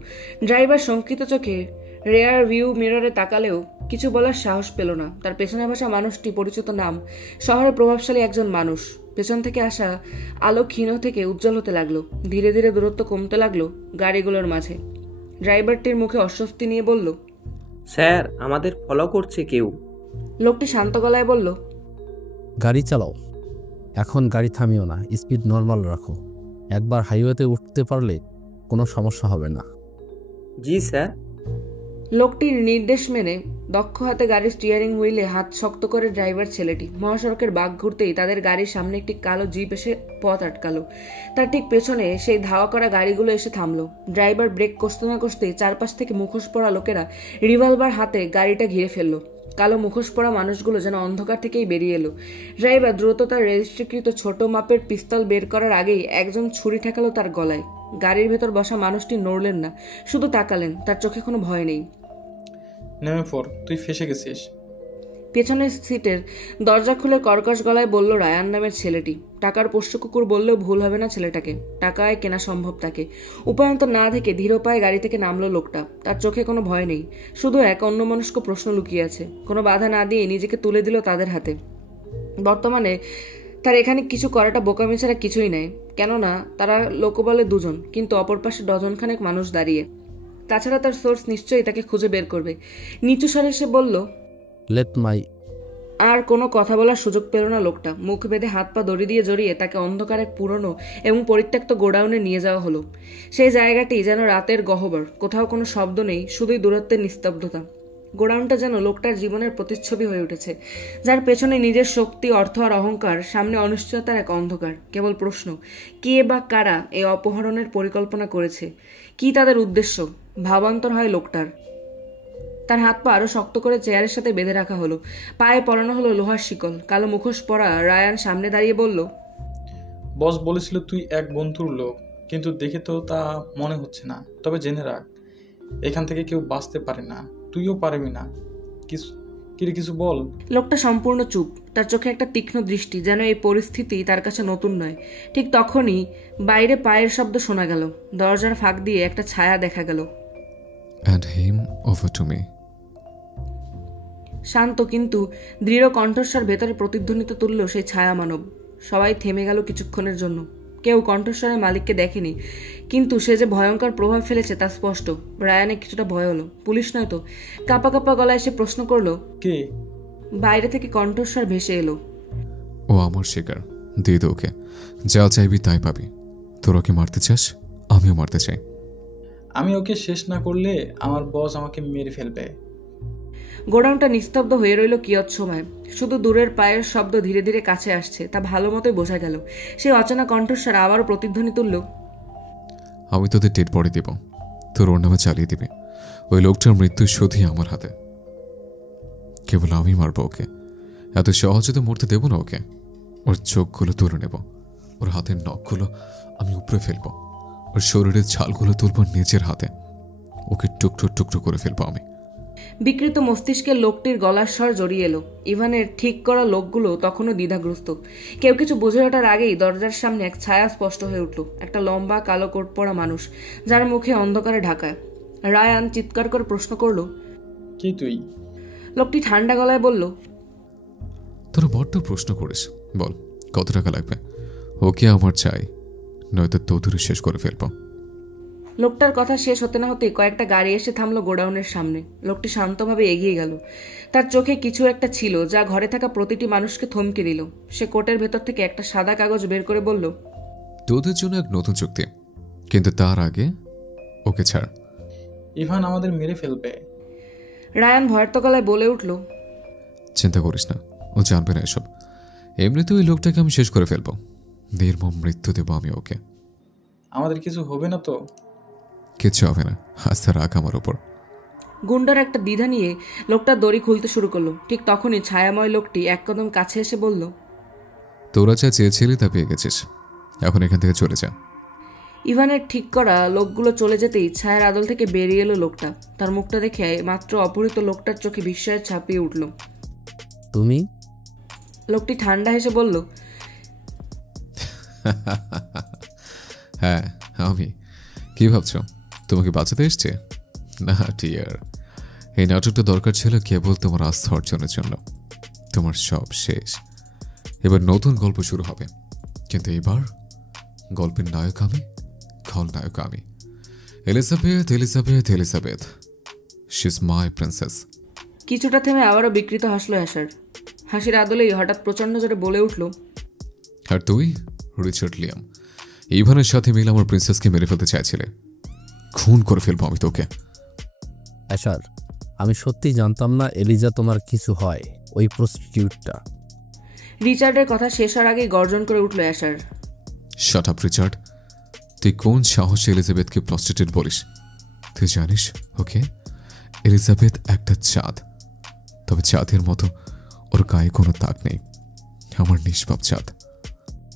ড্রাইভার শঙ্কিত চোখে রেয়ার ভিউ মিররে তাকালেও কিছু বলার সাহস পেল না। তার পেছনে বসা মানুষটি পরিচিত নাম, শহরের প্রভাবশালী একজন মানুষ। পেছন থেকে আসা আলো ক্ষীণ থেকে উজ্জ্বল হতে লাগলো। ধীরে ধীরে দূরত্ব কমতে লাগলো গাড়িগুলোর মাঝে। ড্রাইভারটির মুখে অস্বস্তি নিয়ে বলল, স্যার, আমাদের ফলো করছে কেউ। লোকটি শান্ত গলায় বলল, গাড়ি চালাও, এখন গাড়ি থামিও না, স্পিড নর্মাল রাখো। একবার হাইওয়েতে উঠতে পারলে কোনো সমস্যা হবে না। জি স্যার। লোকটির নির্দেশ মেনে দক্ষ হাতে গাড়ির স্টিয়ারিং হুইলে হাত শক্ত করে ড্রাইভার ছেলেটি। মহাসড়কের বাঁক ঘুরতেই তাদের গাড়ির সামনে একটি কালো জিপ এসে পথ আটকালো। তার ঠিক পেছনে সেই ধাওয়া করা গাড়িগুলো এসে থামলো। ড্রাইভার ব্রেক কষতে না কষতেই চারপাশ থেকে মুখোশ পরা লোকেরা রিভলভার হাতে গাড়িটা ঘিরে ফেললো। কালো মুখোশ পরা মানুষগুলো যেন অন্ধকার থেকেই বেরিয়ে এলো। ড্রাইভার দ্রুত তার রেজিস্ট্রিকৃত ছোট মাপের পিস্তল বের করার আগেই একজন ছুরি ঠেকালো তার গলায়। গাড়ির ভেতর বসা মানুষটি নড়লেন না, শুধু তাকালেন। তার চোখে কোনো ভয় নেই। নেমে পড়, তুই ফেসে গেছিস। পেছনের সিটের দরজা খুলে কর্কশ গলায় বলল রায়ান নামের ছেলেটি। টাকার পোষ্য কুকুর বললেও ভুল হবে না ছেলেটাকে। টাকায় কেনা সম্ভব তাকে। উপায়ন্ত না থেকে ধীর পায়ে গাড়ি থেকে নামলো লোকটা। তার চোখে কোনো ভয় নেই, শুধু এক অন্যমনস্ক প্রশ্ন লুকিয়ে আছে। কোনো বাধা না দিয়ে নিজেকে তুলে দিল তাদের হাতে। বর্তমানে তার এখানে কিছু করাটা বোকামি ছাড়া কিছুই নেই, কেননা তারা লোকবলে দুজন, কিন্তু অপর পাশে ডজনখানেক মানুষ দাঁড়িয়ে। তাছাড়া তার সোর্স নিশ্চয়ই তাকে খুঁজে বের করবে। নিচু স্বরে সে বলল, লেট মাই। আর কোনো কথা বলার সুযোগ পেল না লোকটা। মুখ বেঁধে হাত পা দড়ি দিয়ে জড়িয়ে তাকে অন্ধকারে পুরনো এবং পরিত্যক্ত গোডাউনে নিয়ে যাওয়া হলো। সেই জায়গাটি যেন রাতের গহ্বর। কোথাও কোনো শব্দ নেই, শুধুই দূরত্বের নিস্তব্ধতা। গোডাউনটা যেন লোকটার জীবনের প্রতিচ্ছবি হয়ে উঠেছে, যার পেছনে নিজের শক্তি, অর্থ আর অহংকার, সামনে অনিশ্চয়তার এক অন্ধকার। কেবল প্রশ্ন, কে বা কারা এই অপহরণের পরিকল্পনা করেছে? কি তাদের উদ্দেশ্য? ভাবান্তর হয় লোকটার। তার হাত পা আরো শক্ত করে চেয়ারের সাথে বেঁধে রাখা হলো। পায়ে পরানো হলো লোহার শিকল। কালো মুখোশ পরা রায়ান সামনে দাঁড়িয়ে বলল, বস বলেছিল তুই এক বন্ধুর লোক, কিন্তু দেখে তো তা মনে হচ্ছে না। তবে জেনে রাখ, এখান থেকে কেউ বাঁচতে পারে না, তুইও পারবি না। কিছু বল। লোকটা সম্পূর্ণ চুপ। তার চোখে একটা তীক্ষ্ণ দৃষ্টি, যেন এই পরিস্থিতি তার কাছে নতুন নয়। ঠিক তখনই বাইরে পায়ের শব্দ শোনা গেল। দরজার ফাঁক দিয়ে একটা ছায়া দেখা গেল। And him over to me. শান্ত কিন্তু দৃঢ় কণ্ঠস্বর ভেতরে প্রতিধ্বনিত তুলল সেই ছায়া মানব। সবাই থেমে গেল কিছুক্ষণের জন্য। কেউ কণ্ঠস্বরের মালিককে দেখেনি, কিন্তু সে যে ভয়ঙ্কর প্রভাব ফেলেছে তা স্পষ্ট। রায়ানে কিছুটা ভয় হলো। পুলিশ নয় তো? কাপা কাপা গলায় সে প্রশ্ন করলো, কে? বাইরে থেকে কণ্ঠস্বর ভেসে এলো, ও আমার শিকার, দিয়ে দে ওকে। যা চাইবি তাই পাবি। তোর ওকে মারতে চাস? আমিও মারতে চাই। আমি ওকে শেষ না করলে আমার বস আমাকে মেরে ফেলবে। গোডাউনটা নিস্তব্ধ হয়ে রইল কিয়ৎ সময়। শুধু দূরের পায়ের শব্দ ধীরে ধীরে কাছে আসছে, তা ভালো মতোই বোঝা গেল। সেই অচেনা কণ্ঠস্বর আবারও প্রতিধ্বনি তুলল, আমি তোদের ডেড বডি দেব, তোর ওর নামে চালিয়ে দিবি। ওই লোকটার মৃত্যু শুধুই আমার হাতে। কেবল আমি মারবো ওকে। এত সহজে তো মরতে দেব না ওকে। ওর চোখগুলো তুলে নেব, ওর হাতের নখগুলো আমি উপরে ফেলবো, ওর শরীরের ছালগুলো তুলব নিজের হাতে। ওকে টুকরো টুকরো করে ফেলবো আমি। বিকৃত মস্তিষ্কের লোকটির গলার স্বর জড়িয়ে এলো। ইভানের ঠিক করা লোকগুলো তখনও দ্বিধাগ্রস্ত। কেউ কিছু বুঝে ওঠার আগেই দরজার সামনে এক ছায়া স্পষ্ট হয়ে উঠল। একটা লম্বা কালো কোট পরা মানুষ, যার মুখে অন্ধকারে ঢাকা। রায়ান চিৎকার করে প্রশ্ন করল, কি তুই? লোকটি ঠান্ডা গলায় বলল, তোরা বড্ড প্রশ্ন করিস, বল কত টাকা লাগবে? ওকে আমার চাই, নয়তো তোদের শেষ করে ফেলবো। লোকটার কথা শেষ হতে না হতেই কয়েকটা গাড়ি এসে থামলো গোডাউনের সামনে। লোকটি শান্তভাবে এগিয়ে গেল। তার চোখে কিছু একটা ছিল যা ঘরে থাকা প্রতিটি মানুষকে থমকে দিল। সে কোটের ভেতর থেকে একটা সাদা কাগজ বের করে বলল, তোদের জন্য এক নতুন চুক্তি, কিন্তু তার আগে ওকে ছাড়। ইভান আমাদের মেরে ফেলবে। রায়ান ভয়ার্ত গলায় বলে উঠল, চিন্তা করিস না, ও জানবে না এসব। এমনিতে ওই লোকটাকে আমি শেষ করে ফেলবো, নির্মম মৃত্যু দেবো আমি ওকে। আমাদের কিছু হবে না তো? কিচ্ছু হবে না, আস্থা রাখ আমার ওপর। গুন্ডার একটা দ্বিধা নিয়ে লোকটা দড়ি খুলতে শুরু করলো। ঠিক তখনই ছায়াময় লোকটি এক কদম কাছে এসে বলল, তোরা যা চেয়েছিলি তা পেয়ে গেছিস, এখন এখান থেকে চলে যা। ইভানের ঠিক করা লোকগুলো চলে যেতেই ছায়ার আদল থেকে বেরিয়ে এলো লোকটা। তার মুখটা দেখে মাত্র অপহৃত লোকটার চোখে বিস্ময়ের ছাপিয়ে উঠল। তুমি? লোকটি ঠান্ডা হেসে বলল, হ্যাঁ আমি। কি ভাবছো তোমাকে বাঁচাতে এসছে? না ডিয়ার, এই নাটকটা দরকার ছিল কেবল তোমার আস্থা অর্জনের জন্য। তোমার সব শেষ, এবার নতুন গল্প শুরু হবে। কিন্তু এবার গল্পের নায়ক আমি, খলনায়ক আমি। Elizabeth Elizabeth Elizabeth, she is my princess. কিছুটা থেমে আবারও বিকৃত হাসলো অ্যাশার। হাসির আদলেই হঠাৎ প্রচন্ড জোরে বলে উঠল, আর তুই রিচার্ড লিয়াম, ইভানের সাথে মিলে আমার প্রিন্সেসকে মেরে ফেলতে চাইছিলে। খুন করে ফেলবো আমি তোকে। অ্যাশার, আমি সত্যি জানতাম না এলিজা তোমার কিছু হয়, ওই প্রস্টিটিউটটা। রিচার্ডের কথা শেষ হওয়ার আগেই গর্জন করে উঠল অ্যাশার। শাট আপ রিচার্ড, তুই কোন সাহসে এলিজাবেথকে প্রস্টিটিউট বলিস? তুই জানিস ওকে, এলিজাবেথ একটা চাঁদ, তবে চাঁদের মতো ওর গায়ে কোনো দাগ নেই। আমার নিষ্পাপ চাঁদ।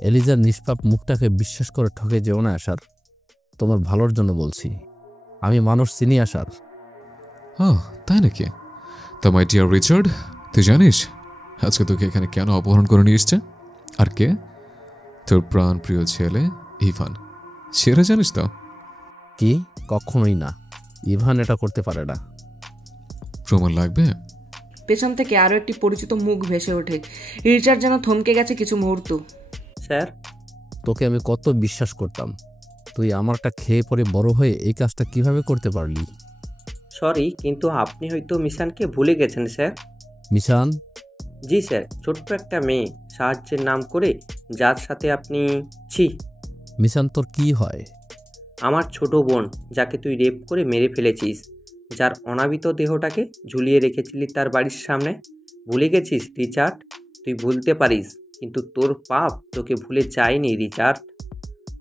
এলিজার নিষ্পাপ মুখটাকে বিশ্বাস করে ঠকে যেও না অ্যাশার, তোমার ভালোর জন্য বলছি। আমি মানুষ চিনি অ্যাশার। তাই নাকি? তো মাই ডিয়ার রিচার্ড, তুই জানিস আজকে তোকে এখানে কেন অপহরণ করে নিয়ে এসছে? আর কে? তোর প্রাণ প্রিয় ছেলে ইভান। সেটা জানিস তো? কি? কখনোই না, ইভান এটা করতে পারে না। প্রমাণ লাগবে? পেছন থেকে আরো একটি পরিচিত মুখ ভেসে ওঠে। রিচার্ড যেন থমকে গেছে কিছু মুহূর্ত। স্যার, তোকে আমি কত বিশ্বাস করতাম, তুই আমারটা খেয়ে পরে বড় হয়ে এই কাজটা কিভাবে করতে পারলি? সরি, কিন্তু আপনি হয়তো মিশানকে ভুলে গেছেন স্যার। মিশান? জি স্যার, ছোট্ট একটা মেয়ে সাহায্যের নাম করে, যার সাথে আপনি মিশান তোর কি হয়? আমার ছোট বোন, যাকে তুই রেপ করে মেরে ফেলেছিস, যার অনাবিত দেহটাকে ঝুলিয়ে রেখেছিলি তার বাড়ির সামনে। ভুলে গেছিস রিচার্ড? তুই ভুলতে পারিস, কিন্তু তোর পাপ তোকে ভুলে যায়নি রিচার্ড।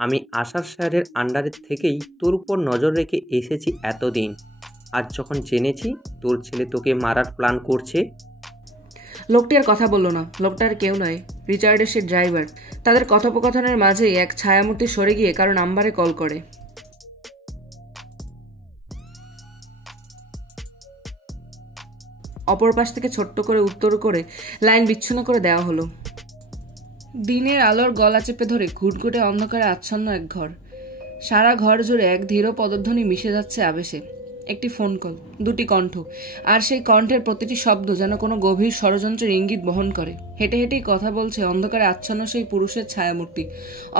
আমি আশার স্যারের আন্ডারের থেকেই তোর উপর নজর রেখে এসেছি এতদিন। আজ যখন জেনেছি তোর ছেলে তোকে মারার প্ল্যান করছে। লোকটি আর কথা বলল না। লোকটার কেউ নয়, রিচার্ডের সে ড্রাইভার। তাদের কথোপকথনের মাঝেই এক ছায়ামূর্তি সরে গিয়ে কারো নাম্বারে কল করে। অপর পাশ থেকে ছোট্ট করে উত্তর করে লাইন বিচ্ছিন্ন করে দেওয়া হলো। দিনের আলোর গলা চেপে ধরে ঘুটঘুটে অন্ধকারে আচ্ছন্ন এক ঘর। সারা ঘর জুড়ে এক ধীর পদধ্বনি মিশে যাচ্ছে আবেশে। একটি ফোন কল, দুটি কণ্ঠ, আর সেই কণ্ঠের প্রতিটি শব্দ যেন কোনো গভীর ষড়যন্ত্রের ইঙ্গিত বহন করে। হেঁটে হেঁটেই কথা বলছে অন্ধকারে আচ্ছন্ন সেই পুরুষের ছায়ামূর্তি।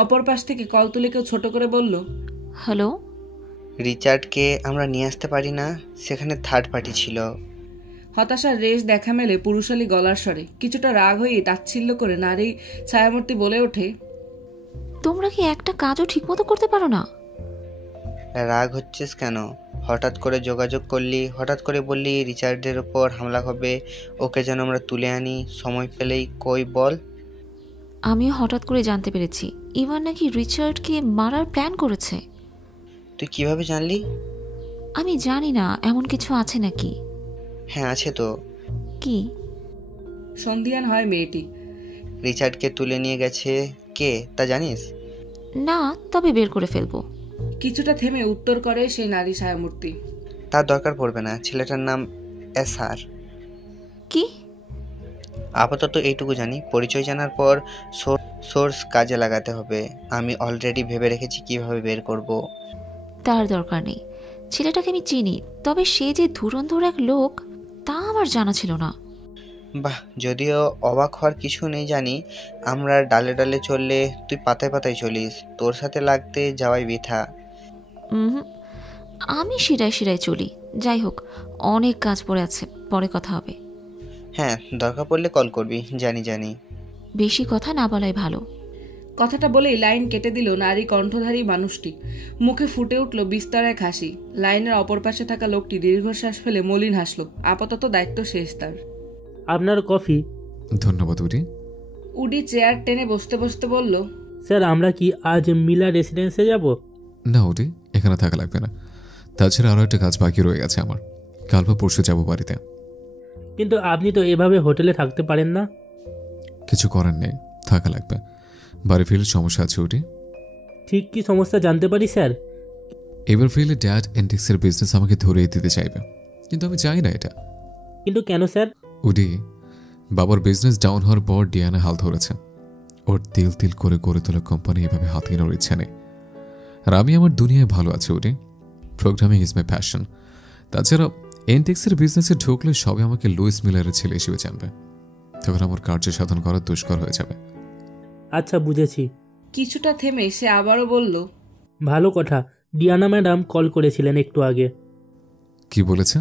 অপর পাশ থেকে কল তুলে কেউ ছোট করে বলল, হ্যালো। রিচার্ডকে আমরা নিয়ে আসতে পারি না, সেখানে থার্ড পার্টি ছিল। হতাশার রেশ দেখা মেলে পুরুষালী গলার স্বরে। কিছুটা রাগ হয়ে তাচ্ছিল্য করে নারী ছায়ামূর্তি বলে ওঠে, তোমরা কি একটা কাজও ঠিকমতো করতে পারো না? রাগ হচ্ছিস কেন? হঠাৎ করে যোগাযোগ করলি, হঠাৎ করে বললি রিচার্ডের ওপর হামলা হবে, ওকে যেন আমরা তুলে আনি সময় পেলেই। কই বল? আমিও হঠাৎ করে জানতে পেরেছি ইভান নাকি রিচার্ডকে মারার প্ল্যান করেছে। তুই কিভাবে জানলি? আমি জানি না এমন কিছু আছে নাকি। হ্যাঁ আছে তো। কি? সন্ধিয়ান হয় মেয়েটি। রিচার্ডকে তুলে নিয়ে গেছে কে তা জানিস? না, তবে বের করে ফেলবো। কিছুটা থেমে উত্তর করে সেই নারী ছায়ামূর্তি। তার দরকার পড়বে না, ছেলেটার নাম এসআর। কি? আপাতত এইটুকু জানি, পরিচয় জানার পর সোর্স কাজে লাগাতে হবে। আমি অলরেডি ভেবে রেখেছি কিভাবে বের করব। তার দরকার নেই, ছেলেটাকে আমি চিনি, তবে সে যে ধুরন্ধর এক লোক তা আমার জানা ছিল না। বাহ, যদিও অবাক হওয়ার কিছু নেই জানি। আমরা ডালে ডালে চললে তুই পাতায় পাতায় চলিস, তোর সাথে লাগতে যাওয়াই বৃথা। আমি শিরায় শিরায় চলি। যাই হোক, অনেক কাজ পড়ে আছে, পরে কথা হবে। হ্যাঁ, দরকার পড়লে কল করবি। জানি। বেশি কথা না বলাই ভালো। কথাটা বলেই লাইন কেটে দিল নারী কণ্ঠধারী মানুষটি। মুখে ফুটে উঠল বিস্তর এক হাসি। লাইনের অপর পাশে থাকা লোকটি দীর্ঘশ্বাস ফেলে মলিন হাসল। আপাতত দায়িত্ব শেষ তার। আপনার কফি। ধন্যবাদ উডি। উডি চেয়ার টেনে বসতে বসতে বলল, স্যার আমরা কি আজ মিলা রেসিডেন্সে যাব? না উডি, এখানে থাকা লাগবে না। তাছাড়া আরও একটা কাজ বাকি রয়ে গেছে আমার, কাল বা পরশু যাবো বাড়িতে। কিন্তু আপনি তো এভাবে হোটেলে থাকতে পারেন না। কিছু করার নেই, থাকা লাগবে। বাড়ি ফিরলে সমস্যা আছে উডি। ঠিক কি সমস্যা জানতে পারি স্যার? এবার ফিরলে ড্যাড এন্টিক্সের বিজনেস আমাকে ধরিয়ে দিতে চাইবে, কিন্তু আমি চাই না এটা। কিন্তু কেন স্যার? উডি, বাবার বিজনেস ডাউন হওয়ার পর ডিয়ানা হাল ধরেছে। ওর তিল তিল করে গড়ে তোলা কোম্পানি এভাবে হাতিয়ে নেওয়ার ইচ্ছা নেই। আর আমি আমার দুনিয়ায় ভালো আছি woody. Programming is my passion. তাছাড়া এন্টিক্সের বিজনেসে ঢুকলে সবাই আমাকে লুইস মিলারের ছেলে হিসেবে জানবে, তখন আমার কার্য সাধন করা দুষ্কর হয়ে যাবে। আচ্ছা, বুঝেছি। কিছুটা থেমে সে আবারও বলল, ভালো কথা। ডিয়ানা ম্যাডাম কল করেছিলেন একটু আগে। কি বলেছে?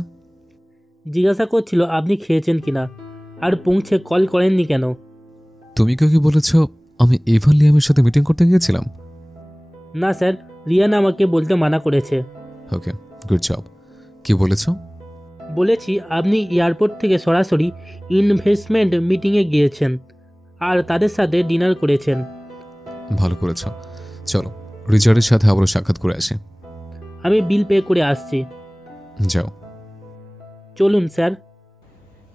জিজ্ঞাসা করছিল আপনি খেয়েছেন কিনা, আর পৌঁছে কল করেননি কেন। তুমি কেউ কি বলেছ আমি ইভান লিয়ামের সাথে মিটিং করতে গিয়েছিলাম? না স্যার, রিয়ানা আমাকে বলতে মানা করেছে। ওকে, গুড জব। কি বলেছ? বলেছি আপনি এয়ারপোর্ট থেকে সরাসরি ইনভেস্টমেন্ট মিটিংয়ে গিয়েছেন আর তাদের সাথে ডিনার করেছেন। ভালো করেছ। চলো রিচার্ডের সাথে আবারও সাক্ষাৎ করে আসি। আমি বিল পে করে আসছি। যাও। চলুন স্যার।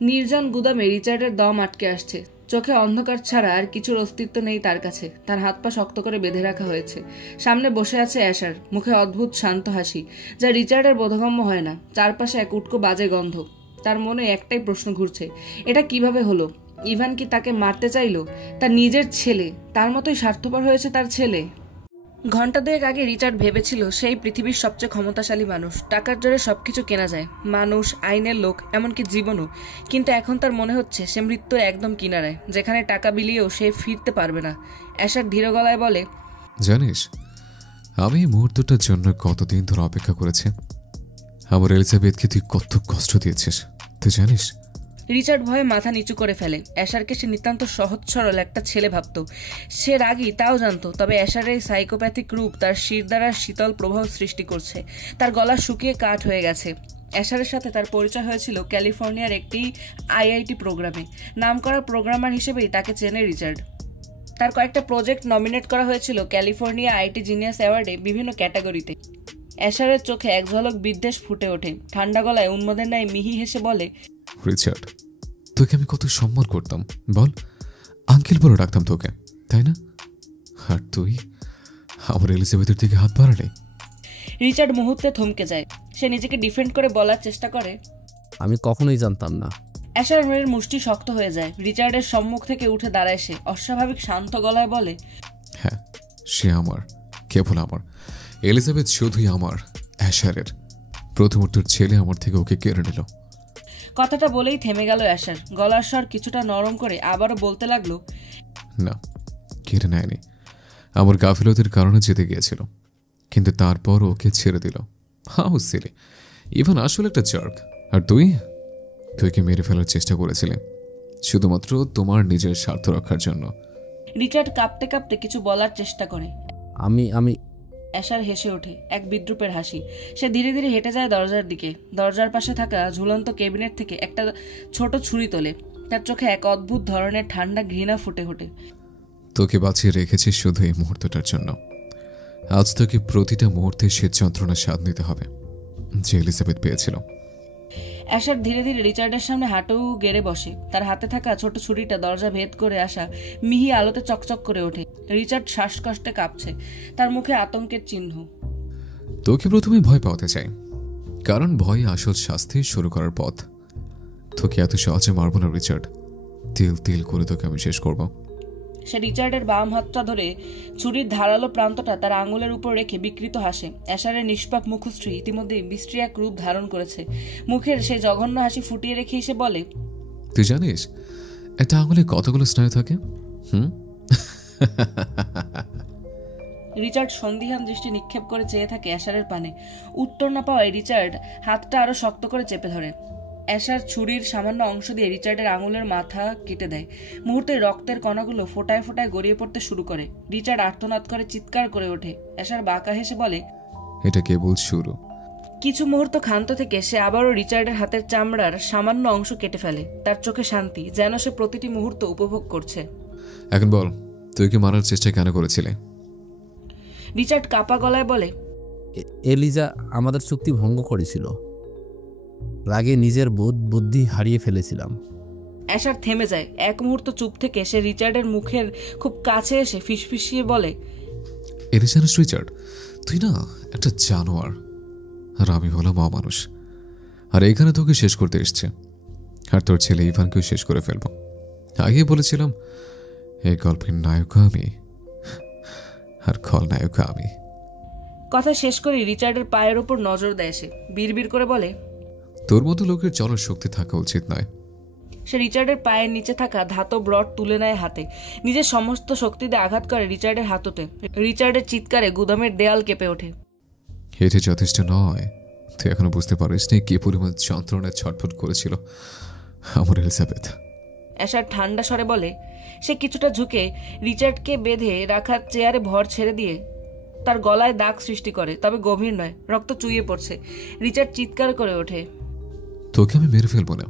নির্জন গুদামে রিচার্ডের দম আটকে আসছে। চোখে অন্ধকার ছাড়া আর কিছুর অস্তিত্ব নেই তার কাছে। তার হাত পা শক্ত করে বেঁধে রাখা হয়েছে। সামনে বসে আছে অ্যাশার, মুখে অদ্ভুত শান্ত হাসি, যা রিচার্ডের বোধগম্য হয় না। চারপাশে এক উটকো বাজে গন্ধ। তার মনে একটাই প্রশ্ন ঘুরছে, এটা কিভাবে হলো? ইভান কি তাকে মারতে চাইলো? তার নিজের ছেলে, তার মতোই স্বার্থপর হয়েছে তার ছেলে। ঘন্টা দুয়েক আগে রিচার্ড ভেবেছিল সেই পৃথিবীর সবচেয়ে ক্ষমতাশালী মানুষ, টাকার জোরে সবকিছু কেনা যায়, মানুষ, আইনের লোক, এমনকি জীবনও। কিন্তু এখন তার মনে হচ্ছে সে মৃত্যুর একদম কিনারায়, যেখানে টাকা বিলিয়েও সে ফিরতে পারবে না। অ্যাশার ধীর গলায় বলে, জানিস আমি এই মুহূর্তটার জন্য কতদিন ধরে অপেক্ষা করেছি। আমার এলিজাবেথকে তুই কত কষ্ট দিয়েছিস তুই জানিস? রিচার্ড ভয়ে মাথা নিচু করে ফেলে। অ্যাশারকে সে নিতান্ত সহজ সরল একটা ছেলে ভাবত। সে রাগী তাও জানত, তবে অ্যাশারের সাইকোপ্যাথিক রূপ তার শিরদাঁড়ার শীতল প্রভাব সৃষ্টি করছে। তার গলা শুকিয়ে কাঠ হয়ে গেছে। অ্যাশারের সাথে তার পরিচয় হয়েছিল ক্যালিফোর্নিয়ার একটি আইআইটি প্রোগ্রামে। নামকরা প্রোগ্রামার হিসেবেই তাকে চেনে রিচার্ড। তার কয়েকটা প্রজেক্ট নমিনেট করা হয়েছিল ক্যালিফোর্নিয়া আইটি জিনিয়াস অ্যাওয়ার্ডে বিভিন্ন ক্যাটাগরিতে। অ্যাশারের চোখে এক ঝলক বিদ্বেষ ফুটে ওঠে। ঠান্ডা গলায় উন্মাদের ন্যায় মিহি হেসে বলে, রিচার্ড, তোকে আমি কত সম্মান করতাম বল, আঙ্কেল বলে ডাকতাম তোকে, তাই না? আর তুই আমার এলিজাবেথের দিকে হাত বাড়ালে। রিচার্ড মুহূর্তে থমকে যায়। সে নিজেকে ডিফেন্ড করে বলার চেষ্টা করে, আমি কখনোই জানতাম না। অ্যাশারের মুষ্টি শক্ত হয়ে যায়। রিচার্ডের সম্মুখ থেকে উঠে দাঁড়ায় সে, অস্বাভাবিক শান্ত গলায় বলে, হ্যাঁ, সে আমার, কেবল আমার। এলিজাবেথ শুধুই আমার, অ্যাশারের। প্রথম তোর ছেলে আমার থেকে ওকে কেড়ে নিল। কথাটা বলেই থেমে গেল অ্যাশার। গলার স্বর কিছুটা নরম করে আবারও বলতে লাগলো, না, কেড়ে নেয়নি, আমার গাফিলতির কারণে যেতে গিয়েছিল, কিন্তু তারপর ওকে ছেড়ে দিল। হাউ সিলি, ইভান আসলে একটা জার্ক। আর তুইকে মেরে ফেলার চেষ্টা করেছিলে শুধুমাত্র তোমার নিজের স্বার্থ রক্ষার জন্য। রিচার্ড কাঁপতে কাঁপতে কিছু বলার চেষ্টা করে। আমি অ্যাশার হেসে ওঠে, এক বিদ্রুপের হাসি। সে ধীরে ধীরে হেঁটে যায় দরজার দিকে। দরজার পাশে থাকা ঝুলন্ত ক্যাবিনেট থেকে একটা ছোট ছুরি তোলে। তার চোখে এক অদ্ভুত ধরনের ঠান্ডা ঘৃণা ফুটে ওঠে। তোকে বাঁচিয়ে রেখেছি শুধু এই মুহূর্তটার জন্য। আজ তোকে প্রতিটা মুহূর্তে সে যন্ত্রণার স্বাদ নিতে হবে যে এলিজাবেথ পেয়েছিল। অ্যাশার ধীরে ধীরে রিচার্ডের সামনে হাঁটু গেড়ে বসে। তার হাতে থাকা ছোট ছুরিটা দরজা ভেদ করে আসা মিহি আলোতে চকচক করে ওঠে। রিচার্ড শ্বাসকষ্টে কাঁপছে, তার মুখে আতঙ্কের চিহ্ন। তোকে প্রথমে ভয় পাওয়াতে চাই, কারণ ভয় আসল শাস্তি শুরু করার পথ। তোকে এত সহজে মারবো না রিচার্ড, তিল তিল করে তোকে আমি শেষ করব। সে রিচার্ডের বাম হাতটা ধরে ছুরির ধারালো প্রান্তটা তার আঙুলের উপর রেখে বিকৃত হাসে। অ্যাশারের নিষ্পাপ মুখশ্রী ইতিমধ্যে বিশ্রী এক রূপ ধারণ করেছে। মুখের সেই জঘন্য হাসি ফুটিয়ে রেখে এসে বলে, তুই জানিস একটা আঙুলে কতগুলো স্নায়ু থাকে? রিচার্ড সন্দিহান দৃষ্টি নিক্ষেপ করে চেয়ে থাকে অ্যাশারের পানে। উত্তর না পাওয়ায় রিচার্ড হাতটা আরো শক্ত করে চেপে ধরে। অ্যাশার ছুরির সামান্য অংশ দিয়ে রিচার্ডের আঙুলের মাথা কেটে দেয়। মুহূর্তে রক্তের কণাগুলো ফোটায় ফোটায় গড়িয়ে পড়তে শুরু করে। রিচার্ড আর্তনাদ করে চিৎকার করে ওঠে। অ্যাশার বাঁকা হেসে বলে, এটা কেবল শুরু। কিছু মুহূর্ত ক্ষান্ত থেকে সে আবারও রিচার্ডের হাতের চামড়ার সামান্য অংশ কেটে ফেলে। তার চোখে শান্তি, যেন সে প্রতিটি মুহূর্ত উপভোগ করছে। এখন বল, তুই কি মারার চেষ্টা কেন করেছিলে? রিচার্ড কাপা গলায় বলে, এলিজা আমাদের চুক্তি ভঙ্গ করেছিল, রাগে নিজের বোধ বুদ্ধি হারিয়ে ফেলেছিলাম। অ্যাশার থেমে যায়। এক মুহূর্ত চুপ থেকে সে রিচার্ডের মুখের খুব কাছে এসে ফিসফিসিয়ে বলে, এলিজা রিচার্ড, তুই না একটা জানোয়ার, আর আমি হলাম অমানুষ, আর এইখানে তোকে শেষ করতে এসছে, আর তোর ছেলে ইভানকেও শেষ করে ফেলবো। আগেই বলেছিলাম এই গল্পের নায়ক আমি, আর খলনায়ক আমি। কথা শেষ করে রিচার্ডের পায়ের উপর নজর দেয় সে। বিড়বিড় করে বলে, তোর মতো লোকের চলার শক্তি থাকা উচিত নয়। সে রিচার্ডের পায়ের নিচে থাকা ধাতব রড তুলে নেয় হাতে। নিজের সমস্ত শক্তি দিয়ে আঘাত করে রিচার্ডের হাততে। রিচার্ডের চিৎকারে গুদামের দেয়াল কেঁপে ওঠে। এটা যথেষ্ট নয়, তুই এখনো বুঝতে পারিস নি কি পরিমাণ যন্ত্রণায় ছটফট করেছিল আমার এলিজাবেথ। অ্যাশার ঠান্ডা স্বরে বলে। সে কিছুটা ঝুঁকে রিচার্ডকে বেঁধে রাখা চেয়ারে ভর ছেড়ে দিয়ে তার গলায় দাগ সৃষ্টি করে, তবে গভীর নয়, রক্ত চুইয়ে পড়ছে। রিচার্ড চিৎকার করে ওঠে, তোকে আমি মেরে ফেলবো না,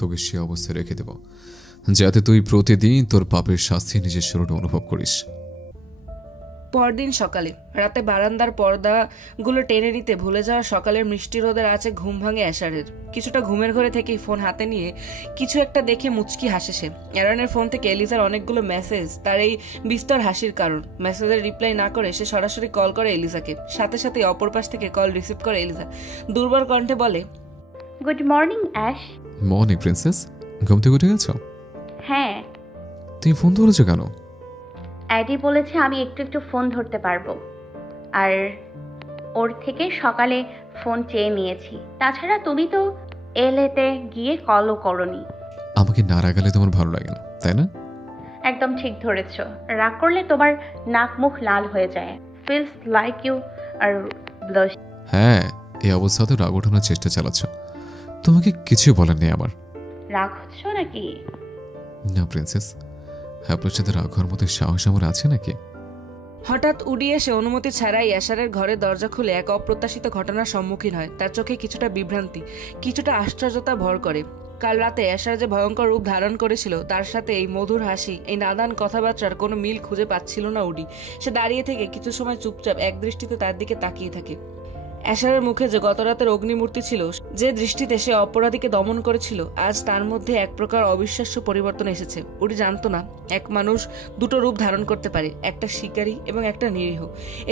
তোকে সে অবস্থায় রেখে দেব যাতে তুই প্রতিদিন তোর পাপের শাস্তি নিজের শরীরে অনুভব করিস। পরদিন সকালে রাতে বারান্দার পর্দাগুলো টেনে নিতে ভুলে যাওয়া সকালের মিষ্টি রোদের আছে ঘুম ভাঙে অ্যাশারের। কিছুটা ঘুমের ঘরে থেকেই ফোন হাতে নিয়ে কিছু একটা দেখে মুচকি হাসে সে। অ্যারনের ফোন থেকে এলিজার অনেকগুলো মেসেজ তার এই বিস্তর হাসির কারণ। মেসেজের রিপ্লাই না করে সে সরাসরি কল করে এলিজাকে। সাথে সাথে অপর পাশ থেকে কল রিসিভ করে এলিজা। দুর্বল কণ্ঠে বলে, good morning ash. Morning princess, ঘুম থেকে উঠে গেছো? হ্যাঁ। তুমি ফোন ধরেছো কেন? অ্যাডি বলেছে আমি একটু একটু ফোন ধরতে পারবো, আর ওর থেকে সকালে ফোন চেয়ে নিয়েছি। তাছাড়া তুমি তো এলএতে গিয়ে কলও করনি। আমাকে না রাগালে তোমার ভালো লাগে না, তাই না? একদম ঠিক ধরেছ। রাগ করলে তোমার নাক মুখ লাল হয়ে যায়। Feels like you are blush. হ্যাঁ, এই অবস্থাতে রাগ ওঠানোর চেষ্টা চালাচ্ছ। তোমাকে কিছু বলার নেই আমার। রাগ হচ্ছ নাকি? না প্রিন্সেস, আপনার সাথে রাগ হওয়ার মতো সাহস আমার আছে নাকি? হঠাৎ উডি এসে অনুমতি ছাড়াই অ্যাশারের ঘরের দরজা খুলে এক অপ্রত্যাশিত ঘটনার সম্মুখীন হয়। তার চোখে কিছুটা বিভ্রান্তি, কিছুটা আশ্চর্যতা ভর করে। কাল রাতে অ্যাশার যে ভয়ঙ্কর রূপ ধারণ করেছিল তার সাথে এই মধুর হাসি, এই নাদান কথাবার্তার কোনো মিল খুঁজে পাচ্ছিল না উডি। সে দাঁড়িয়ে থেকে কিছু সময় চুপচাপ এক দৃষ্টিতে তার দিকে তাকিয়ে থাকে। অ্যাশারের মুখে যে গত রাতের অগ্নিমূর্তি ছিল, যে দৃষ্টিতে সে অপরাধীকে দমন করেছিল, আজ তার মধ্যে এক প্রকার অবিশ্বাস্য পরিবর্তন এসেছে। উডি জানতো না এক মানুষ দুটো রূপ ধারণ করতে পারে, একটা শিকারী এবং একটা নিরীহ।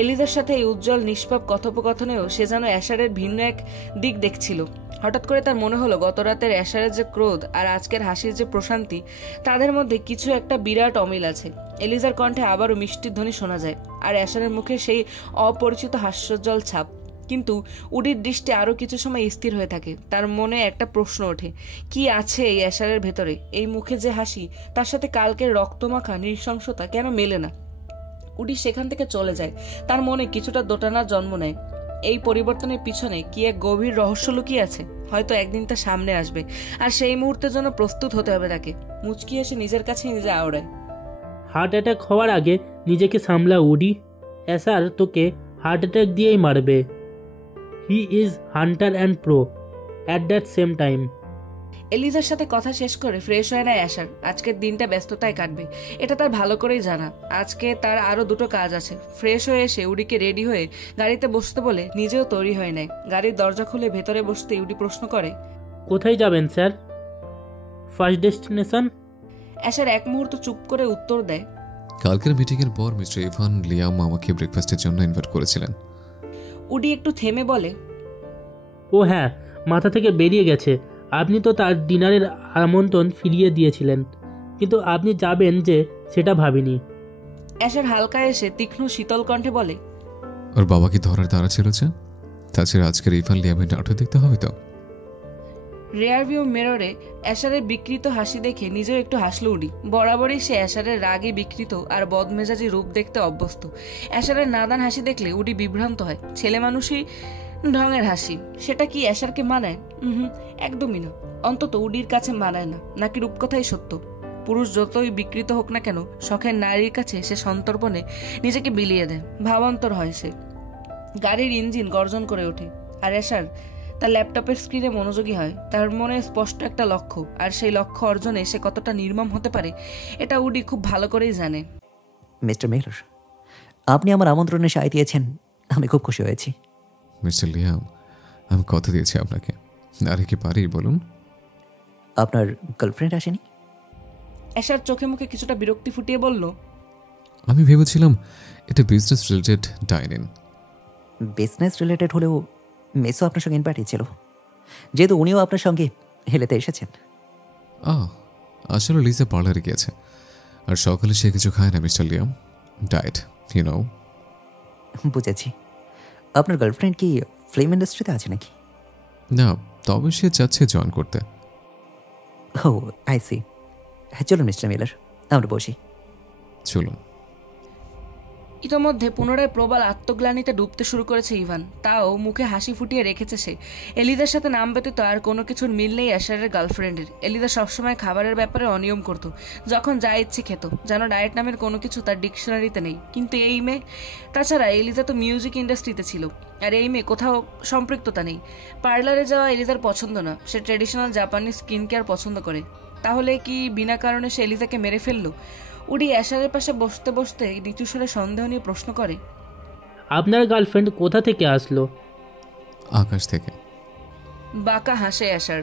এলিজার সাথে এই উজ্জ্বল নিষ্পাপ কথোপকথনেও সে যেন অ্যাশারের ভিন্ন এক দিক দেখছিল। হঠাৎ করে তার মনে হলো গত রাতের অ্যাশারের যে ক্রোধ আর আজকের হাসির যে প্রশান্তি, তাদের মধ্যে কিছু একটা বিরাট অমিল আছে। এলিজার কণ্ঠে আবারও মিষ্টির ধ্বনি শোনা যায়, আর অ্যাশারের মুখে সেই অপরিচিত হাস্যোজ্জ্বল ছাপ। কিন্তু উডির দৃষ্টি আরও কিছু সময় স্থির হয়ে থাকে। তার মনে একটা প্রশ্ন ওঠে, কি আছে এই অ্যাশারের ভেতরে? এই মুখে যে হাসি, তার সাথে কালকের রক্তমাখা নৃশংসতা কেন মেলে না? উডি সেখান থেকে চলে যায়। তার মনে কিছুটা দোটানার জন্ম নেয়। এই পরিবর্তনের পিছনে কি এক গভীর রহস্য লুকিয়ে আছে? হয়তো একদিন তা সামনে আসবে, আর সেই মুহূর্তের জন্য প্রস্তুত হতে হবে তাকে। মুচকি এসে নিজের কাছে নিজে আওড়ায়, হার্ট অ্যাটাক হওয়ার আগে নিজেকে সামলা উডি। অ্যাশার তোকে হার্ট অ্যাটাক দিয়েই মারবে। He is hunter and pro at that same time. এলিজার সাথে কথা শেষ করে ফ্রেশ হয়ে নেয় অ্যাশার। আজকের দিনটা ব্যস্ততায় কাটবে, এটা তার ভালো করেই জানা। আজকে তার আরও দুটো কাজ আছে। ফ্রেশ হয়ে এসে উডিকে রেডি হয়ে গাড়িতে বসতে বলে নিজেও তৈরি হয়ে নেয়। গাড়ির দরজা খুলে ভেতরে বসতে উডি প্রশ্ন করে, কোথায় যাবেন স্যার? First destination? অ্যাশার এক মুহূর্ত চুপ করে উত্তর দেয়, কালকের মিটিংয়ের পর মিস্টার ইভান লিয়াম আমাকে ব্রেকফাস্টের জন্য ইনভাইট করেছিলেন। উডি একটু থেমে বলে, ও হ্যাঁ, মাথা থেকে বেরিয়ে গেছে। আপনি তো তার ডিনারের আমন্ত্রণ ফিরিয়ে দিয়েছিলেন, কিন্তু আপনি যাবেন যে সেটা ভাবিনি। অ্যাশার হালকা এসে তীক্ষ্ণ শীতল কণ্ঠে বলে, ওর বাবা কি ধরার তারা ছিল যে? তাছাড়া আজকের ইভান লিয়ামের নাটক দেখতে হবে তো। রেয়ার ভিউ মিররে অ্যাশারের বিকৃত হাসি দেখে নিজেও একটু হাসল উডি। বরাবরই সে অ্যাশারের রাগে বিকৃত আর বদমেজাজি রূপ দেখতে অভ্যস্ত। অ্যাশারের নাদান হাসি দেখলে উডি বিভ্রান্ত হয়। ছেলে মানুষই ঢঙের হাসি, সেটা কি অ্যাশারকে মানায়? একদমই না। অন্তত উডির কাছে মানায় না। নাকি রূপকথাই সত্য? পুরুষ যতই বিকৃত হোক না কেন, শখের নারীর কাছে সে সন্তর্পণে নিজেকে বিলিয়ে দেয়। ভাবান্তর হয় সে। গাড়ির ইঞ্জিন গর্জন করে ওঠে আর অ্যাশার তার ল্যাপটপের স্ক্রিনে মনোযোগী হয়। তার মনে স্পষ্ট একটা লক্ষ্য, আর সেই লক্ষ্য অর্জনে সে কতটা নির্মম হতে পারে এটা উডি খুব ভালো করেই জানে। মিস্টার মিলার, আপনি আমার আমন্ত্রণে সায় দিয়েছেন, আমি খুব খুশি হয়েছি। মিস্টার লিয়াম, আমি কথা দিয়েছি আপনাকে। আরে কি পারি বলুন? আপনার গার্লফ্রেন্ড আসেনি? অ্যাশার চোখে মুখে কিছুটা বিরক্তি ফুটিয়ে বলল, আমি ভেবেছিলাম এটা business related dining. Business related হলেও মেসও আপনার সঙ্গে ইনভাইটেড ছিল, যেহেতু উনিও আপনার সঙ্গে হেলেতে এসেছেন। আসলে লিজা পার্লারে গিয়েছে, আর সকালে সে কিছু খায় না mister Liam. Diet, you know. বুঝেছি। আপনার গার্লফ্রেন্ড কি ফিল্ম ইন্ডাস্ট্রিতে আছে নাকি? না, তবে সে চাচ্ছে জয়েন করতে। ও আই সি। চলুন মিস্টার মিলার, আমরা বসি। চলুন। ইতোমধ্যে পুনরায় প্রবল আত্মগ্লানিতে ডুবতে শুরু করেছে ইভান। তাও মুখে হাসি ফুটিয়ে রেখেছে সে। এলিদার সাথে নাম ব্যতীত আর কোনো কিছুর মিল নেই অ্যাশারের গার্লফ্রেন্ডের। এলিদা সবসময় খাবারের ব্যাপারে অনিয়ম করত, যখন যা ইচ্ছে খেত, যেন ডায়েট নামের কোনো কিছু তার ডিকশনারিতে নেই। কিন্তু এই মেয়ে, তাছাড়া এলিদা তো মিউজিক ইন্ডাস্ট্রিতে ছিল, আর এই মেয়ে কোথাও সম্পৃক্ততা নেই। পার্লারে যাওয়া এলিদার পছন্দ না, সে ট্রেডিশনাল জাপানি স্কিন কেয়ার পছন্দ করে। তাহলে কি বিনা কারণে সে এলিদাকে মেরে ফেললো? উডি অ্যাশারের পাশে বসতে বসতে নিচু স্বরে সন্দেহ নিয়ে প্রশ্ন করে, আপনার গার্লফ্রেন্ড কোথা থেকে আসলো? আকাশ থেকে। বাঁকা হাসে অ্যাশার।